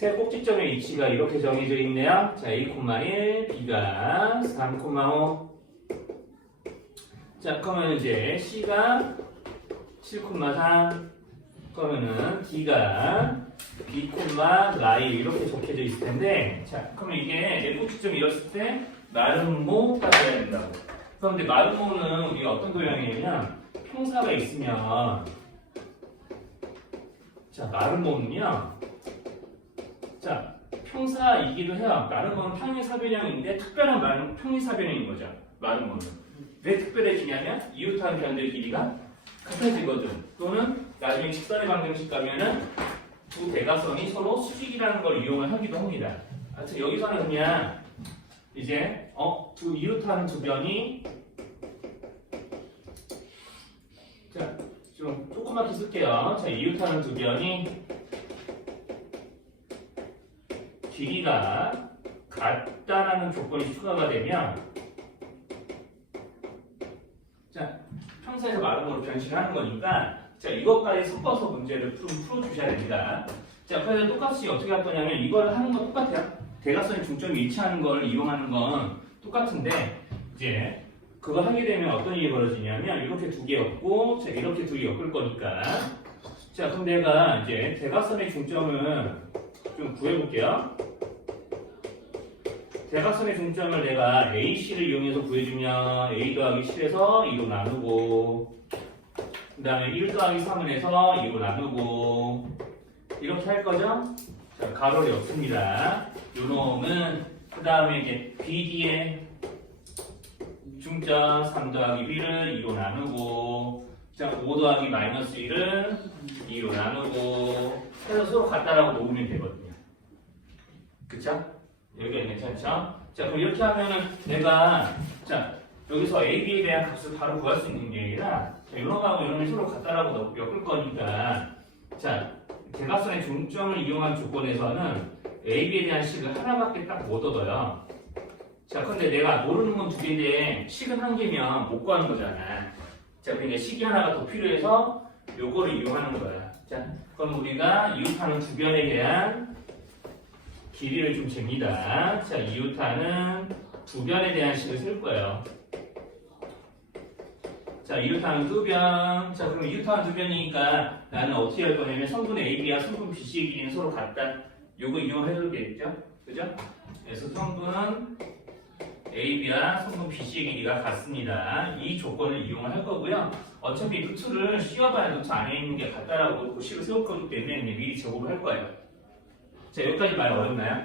세 꼭지점의 위치가 이렇게 정해져 있네요. 자, A,1, B가 3,5. 자, 그러면 이제 C가 7,4. 그러면은 D가 B,9 이렇게 적혀져 있을 텐데, 자, 그러면 이게 내 꼭지점이 이었을 때 마름모가 돼야 된다고. 그런데 마름모는 우리가 어떤 도형이냐면 평사가 있으면, 자, 마름모는요, 자, 평사이기도 해요. 마름모는 평행사변형인데 특별한 평행사변형인 거죠. 마름모는 왜 특별해지냐면 이웃하는 변들의 길이가 같아지거든. 또는 나중에 직선의 방정식 가면은 두 대각선이 서로 수직이라는 걸 이용을 하기도 합니다. 하여튼 여기서는 그냥 이제 두 이웃하는 두 변이, 자, 좀 조그맣게 쓸게요. 자, 이웃하는 두 변이 길이가 같다라는 조건이 추가가 되면, 자, 평사에서 마름모로 변신하는 거니까, 자, 이것까지 섞어서 문제를 풀어주셔야 됩니다. 자, 그래서 똑같이 어떻게 할 거냐면 이걸 하는 건 똑같아요. 대각선의 중점이 위치하는 걸 이용하는 건 똑같은데, 이제 그거 하게 되면 어떤 일이 벌어지냐면 이렇게 두 개였고, 자, 이렇게 두 개 엮을 거니까, 자, 그럼 내가 이제 대각선의 중점을 좀 구해볼게요. 대각선의 중점을 내가 AC를 이용해서 구해주면 A 더하기 7에서 2로 나누고, 그 다음에 1 더하기 3을 해서 2로 나누고, 이렇게 할 거죠? 자, 가로이 없습니다. 요 놈은 그 다음에 이제 BD의 중점 3 더하기 B를 2로 나누고, 자, 5 더하기 마이너스 1을 2로 나누고 해서 서로 같다라고 놓으면 되거든요. 그쵸? 여기가 괜찮죠? 자, 그럼 이렇게 하면은 내가, 자, 여기서 A, B에 대한 값을 바로 구할 수 있는 게 아니라, 이런 거하고 이런 게 서로 같다라고 엮을 거니까, 자, 대각선의 중점을 이용한 조건에서는 A, B에 대한 식을 하나밖에 딱 못 얻어요. 자, 근데 내가 모르는 건 두 개인데 식은 한 개면 못 구하는 거잖아. 자, 그러니까 식이 하나가 더 필요해서 요거를 이용하는 거야. 자, 그럼 우리가 이웃하는 두 변에 대한 길이를 좀 잽니다. 자, 이웃하는 두 변에 대한 식을 쓸 거예요. 자, 이웃하는 두 변. 자, 그럼 이웃하는 두 변이니까 나는 어떻게 할 거냐면 성분 AB와 성분 BC의 길이는 서로 같다. 요거 이용해도 되겠죠? 그죠? 그래서 성분 AB와 성분 BC의 길이가 같습니다. 이 조건을 이용을 할 거고요. 어차피 루트를 씌워봐야 루트 안에 있는 게 같다라고 그 식을 세울 거기 때문에 미리 제곱을 할 거예요. 자, 여기까지 말 어렵나요?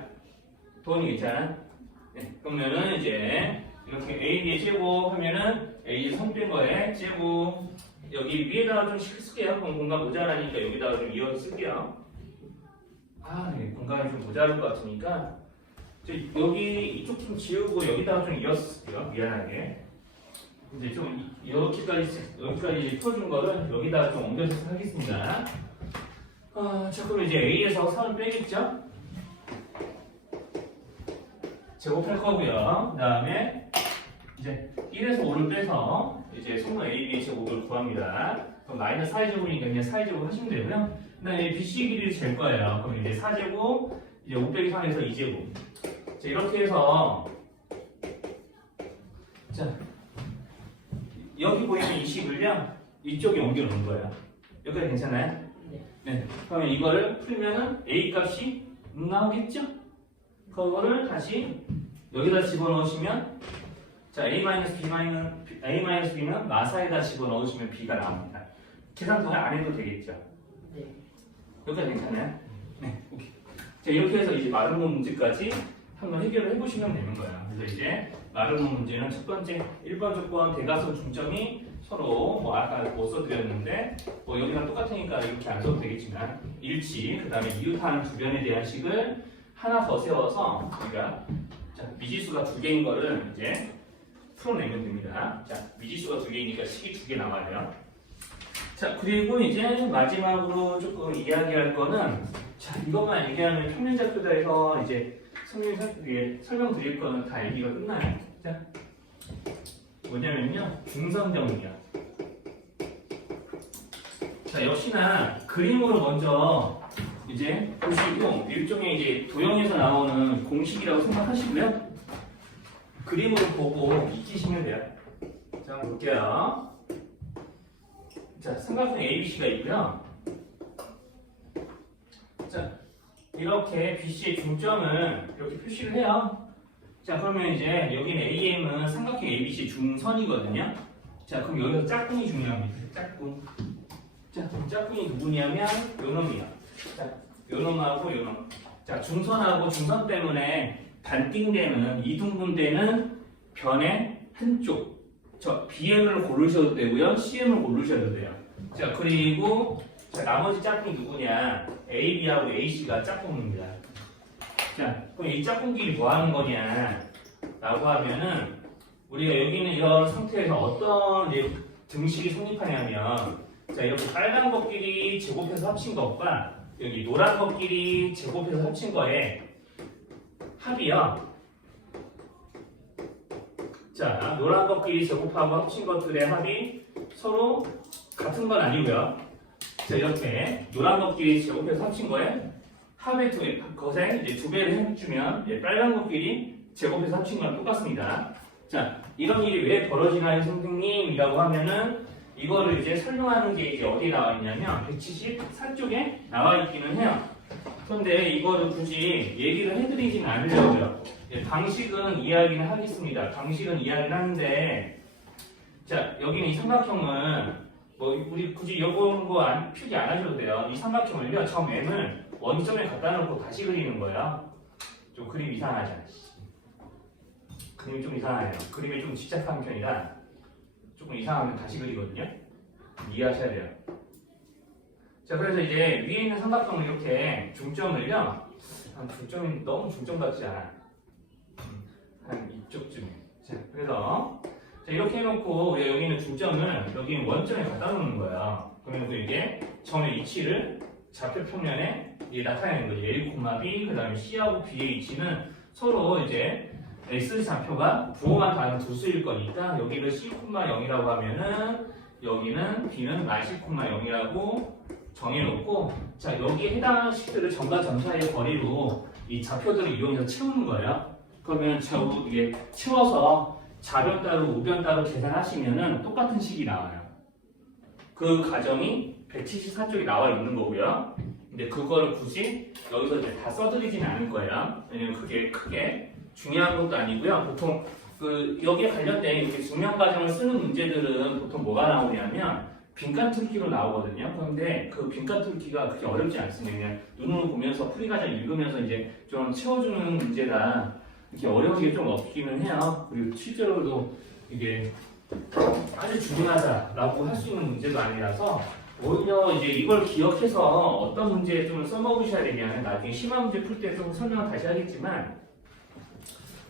도움이 괜찮아? 네, 그러면은 이제 이렇게 AB의 제곱 하면은 A 성된 거에 제곱, 여기 위에다가 좀 쓸게요. 그럼 공간 모자라니까 여기다가 좀 이어서 쓸게요. 네, 공간이 좀 모자랄 것 같으니까 여기 이쪽 좀 지우고 여기다가 좀 이어서 쓸게요. 미안하게. 이제 좀 여기까지 풀어준 거를 여기다가 좀 옮겨서 하겠습니다. 자, 그럼 이제 A에서 3을 빼겠죠? 제곱할 거고요. 그 다음에 이제 1에서 5를 빼서 이제 성분 AB의 제곱을 구합니다. 그럼 마이너스 4의 제곱이니까 그냥 4의 제곱 하시면 되고요. 그 다음에 BC 길이를 잴 거예요. 그럼 이제 4제곱, 이제 5 빼기 3에서 2제곱. 자, 이렇게 해서, 자, 여기 보이는 이 식을요, 이쪽에 옮겨 놓은 거예요. 여기까지 괜찮아요? 네. 그러면 이거를 풀면은 A 값이 나오겠죠? 그거를 다시 여기다 집어넣으시면, 자, A-B는 마사에다 집어넣으시면 B가 나옵니다. 계산 더 안 해도 되겠죠? 네. 여기까지 괜찮아요? 네, 오케이. 자, 이렇게 해서 이제 마름모 문제까지 한번 해결을 해보시면 되는 거예요. 그래서 이제 마름모 문제는 첫 번째 1번 조건 대각선 중점이 서로 아까 못 써드렸는데 여기랑 똑같으니까 이렇게 안 써도 되겠지만 일치, 그 다음에 이웃하는 두 변에 대한 식을 하나 더 세워서 우리가 미지수가 두 개인 거를 이제 풀어내면 됩니다. 자, 미지수가 두 개이니까 식이 두 개 나와요. 자, 그리고 이제 마지막으로 조금 이야기할 거는, 자, 이것만 얘기하면 평면좌표다에서 이제 설명드릴 거는 다 얘기가 끝나요. 자, 뭐냐면요, 중성정리야. 자, 역시나 그림으로 먼저 이제 보시고 일종의 이제 도형에서 나오는 공식이라고 생각하시고요. 그림으로 보고 익히시면 돼요. 자, 한번 볼게요. 자, 삼각형 ABC가 있고요. 자, 이렇게 BC의 중점을 이렇게 표시를 해요. 자, 그러면 이제 여기는 AM은 삼각형 ABC 중선이거든요. 자, 그럼 여기서 짝꿍이 중요합니다. 짝꿍. 자, 그럼 짝꿍이 누구냐면 요 놈이요. 자, 요 놈하고 요 놈. 자, 중선하고 중선 때문에 반띵되는 이등분되는 변의 한쪽. 저 BM을 고르셔도 되고요. CM을 고르셔도 돼요. 자, 그리고 자, 나머지 짝꿍이 누구냐? AB하고 AC가 짝꿍입니다. 자, 그럼 이 짝꿍끼리 뭐 하는 거냐? 라고 하면은 우리가 여기는 이런 상태에서 어떤 이제 등식이 성립하냐면 자, 이렇게 빨간 것끼리 제곱해서 합친 것과 여기 노란 것끼리 제곱해서 합친 거에 합이요. 자, 노란 것끼리 제곱하고 합친 것들의 합이 서로 같은 건 아니고요. 자, 이렇게 노란 것끼리 제곱해서 합친 거에 합의 것에 이제 두 배를 해주면 빨간 것끼리 제곱해서 합친 거랑 똑같습니다. 자, 이런 일이 왜 벌어지나요, 선생님이라고 하면은 이거를 이제 설명하는 게 이제 어디에 나와 있냐면 174쪽에 나와 있기는 해요. 그런데 이거를 굳이 얘기를 해드리진 않으려고요. 방식은 이야기는 하겠습니다. 방식은 이야기를 하는데, 자, 여기는 이 삼각형은 뭐 우리 굳이 이런 거 표기 안 하셔도 돼요. 이 삼각형을요, 처음 M을 원점에 갖다 놓고 다시 그리는 거예요. 좀 그림 이상하잖아. 그림이 좀 이상해요. 그림이 좀 집착한 편이라 조금 이상하면 다시 그리거든요. 이해하셔야 돼요. 자, 그래서 이제 위에 있는 삼각형을 이렇게 중점을요, 한 중점이 너무 중점 같지 않아. 한 이쪽쯤에. 자, 그래서 자, 이렇게 해놓고 여기 있는 중점을 여기 원점에 갖다 놓는 거예요. 그러면 이게 점의 위치를 좌표 평면에 이게 나타내는 거죠. A, B, 그 다음에 C하고 B의 위치는 서로 이제 X 좌표가 부호만 다른 두 수일 거니까 여기를 C,0이라고 하면은 여기는 B는 C,0이라고 정해놓고 자, 여기에 해당하는 식들을 점과 점 사이의 거리로 이 좌표들을 이용해서 채우는 거예요. 그러면 이게 채워서 좌변 따로 우변 따로 계산하시면은 똑같은 식이 나와요. 그 과정이 174쪽에 나와 있는 거고요. 근데 그거를 굳이 여기서 이제 다 써드리진 않을 거예요. 왜냐면 그게 크게 중요한 것도 아니고요. 보통 그 여기에 관련된 이렇게 증명 과정을 쓰는 문제들은 보통 뭐가 나오냐면 빈칸 뚫기로 나오거든요. 그런데 그 빈칸 뚫기가 그렇게 어렵지 않습니다. 그냥 눈으로 보면서 풀이 과정 읽으면서 이제 좀 채워주는 문제라 이렇게 어려운 게 좀 없기는 해요. 그리고 실제로도 이게 아주 중요하다라고 할 수 있는 문제도 아니라서 오히려 이제 이걸 기억해서 어떤 문제에 좀 써먹으셔야 되냐면 나중에 심화 문제 풀 때 좀 설명을 다시 하겠지만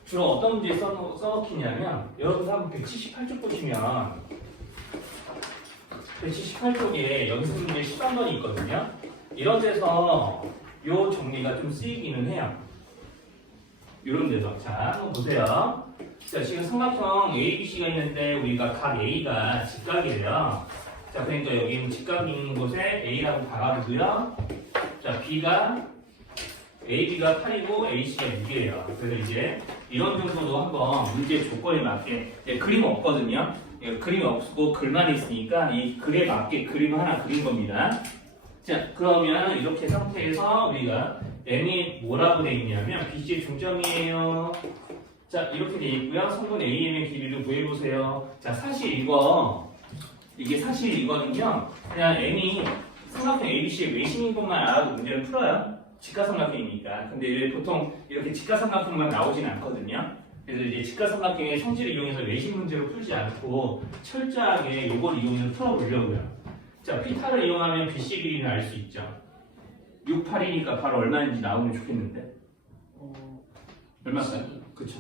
주로 어떤 문제에 써먹히냐면 여러분 한번 178쪽 보시면 178쪽에 여기서 문제 13번이 있거든요. 이런 데서 요 정리가 좀 쓰이기는 해요. 이런 데서. 자, 한번 보세요. 자, 지금 삼각형 ABC가 있는데 우리가 각 A가 직각이에요. 자, 그러니까 여기는 직각이 있는 곳에 A라고 박아두고요. 자, AB가 8이고 AC가 6이에요. 그래서 이제 이런 정도로 한번 문제 조건에 맞게 그림 없거든요. 그림이 없고 글만 있으니까 이 글에 맞게 그림을 하나 그린 겁니다. 자, 그러면 이렇게 상태에서 우리가 M이 뭐라고 되어 있냐면 BC의 중점이에요. 자, 이렇게 되어 있고요. 선분 AM의 길이를 구해보세요. 자, 이게 사실 이거는요. 그냥 M이 삼각형 ABC의 외심인 것만 알아도 문제를 풀어요. 직각삼각형이니까. 근데 이제 보통 이렇게 직각삼각형만 나오진 않거든요. 그래서 이제 직각삼각형의 성질을 이용해서 외심 문제로 풀지 않고 철저하게 이걸 이용해서 풀어보려고요. 자, 피타를 이용하면 BC 길이는 알 수 있죠. 6, 8이니까 바로 얼마인지 나오면 좋겠는데. 얼마일까요? 그쵸.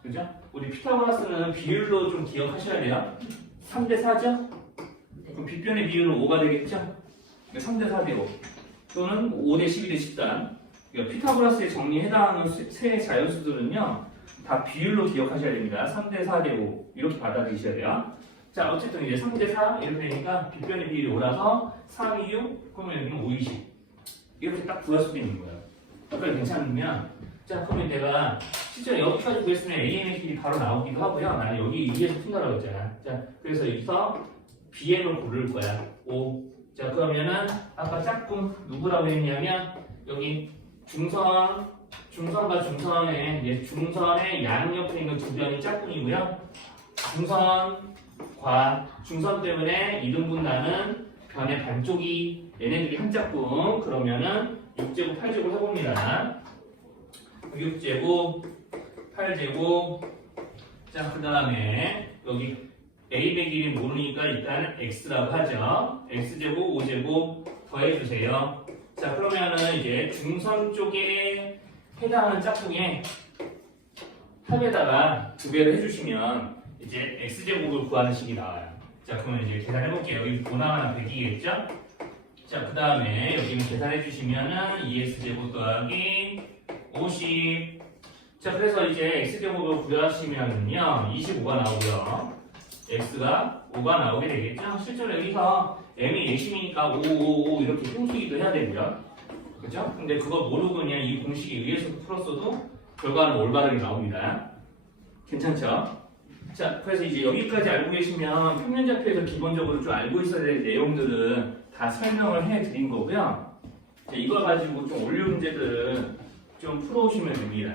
그죠? 우리 피타고라스는 비율로 좀 기억하셔야 돼요. 3대 4죠? 그럼 빗변의 비율은 5가 되겠죠? 3대 4대 5. 또는 5대 12대 10단. 그러니까 피타고라스에 정리에 해당하는 세 자연수들은요. 다 비율로 기억하셔야 됩니다. 3대 4대 5. 이렇게 받아들이셔야 돼요. 자, 어쨌든 이제 3대 4 이렇게 되니까 빗변의 비율이 5라서 3, 2, 6, 그러면 여기는 5, 20. 이렇게 딱 구할 수도 있는 거예요. 그걸 괜찮으면 자 그러면 내가 실제 여기까지 구했으면 AM의 길이 바로 나오기도 하고요. 나는 여기 위에서 푼다라고 했잖아. 자 그래서 여기서 BM을 고를 거야. 5. 자 그러면은 아까 짝꿍 누구라고 했냐면 여기 중선과 중선의 이제 중선의 양옆에 있는 두 변이 짝꿍이고요. 중선 때문에 이등분 나는 변의 반쪽이 얘네들이 한 짝꿍. 그러면은 6제곱 8제곱 해봅니다. 6제곱 8제곱 자 그 다음에 여기 A의 길이 모르니까 일단 X라고 하죠. X제곱 5제곱 더해주세요. 자 그러면은 이제 중선 쪽에 해당하는 짝꿍의 합에다가 2배를 해주시면 이제 X제곱을 구하는 식이 나와요. 자 그러면 이제 계산해볼게요. 여기 보나마나 100이겠죠? 자 그 다음에 여기는 계산해주시면은 2X제곱 더하기 50. 자 그래서 이제 X제곱을 구하시면은요 25가 나오고요. X가 5가 나오게 되겠죠? 실제로 여기서 M이 예심이니까 5, 5, 5 이렇게 흉수기도 해야 되고요. 그죠? 근데 그거 모르고 그냥 이 공식에 의해서 풀었어도 결과는 올바르게 나옵니다. 괜찮죠? 자, 그래서 이제 여기까지 알고 계시면 평면좌표에서 기본적으로 좀 알고 있어야 될 내용들은 다 설명을 해 드린 거고요. 자, 이걸 가지고 좀 올류 문제들은 좀 풀어오시면 됩니다.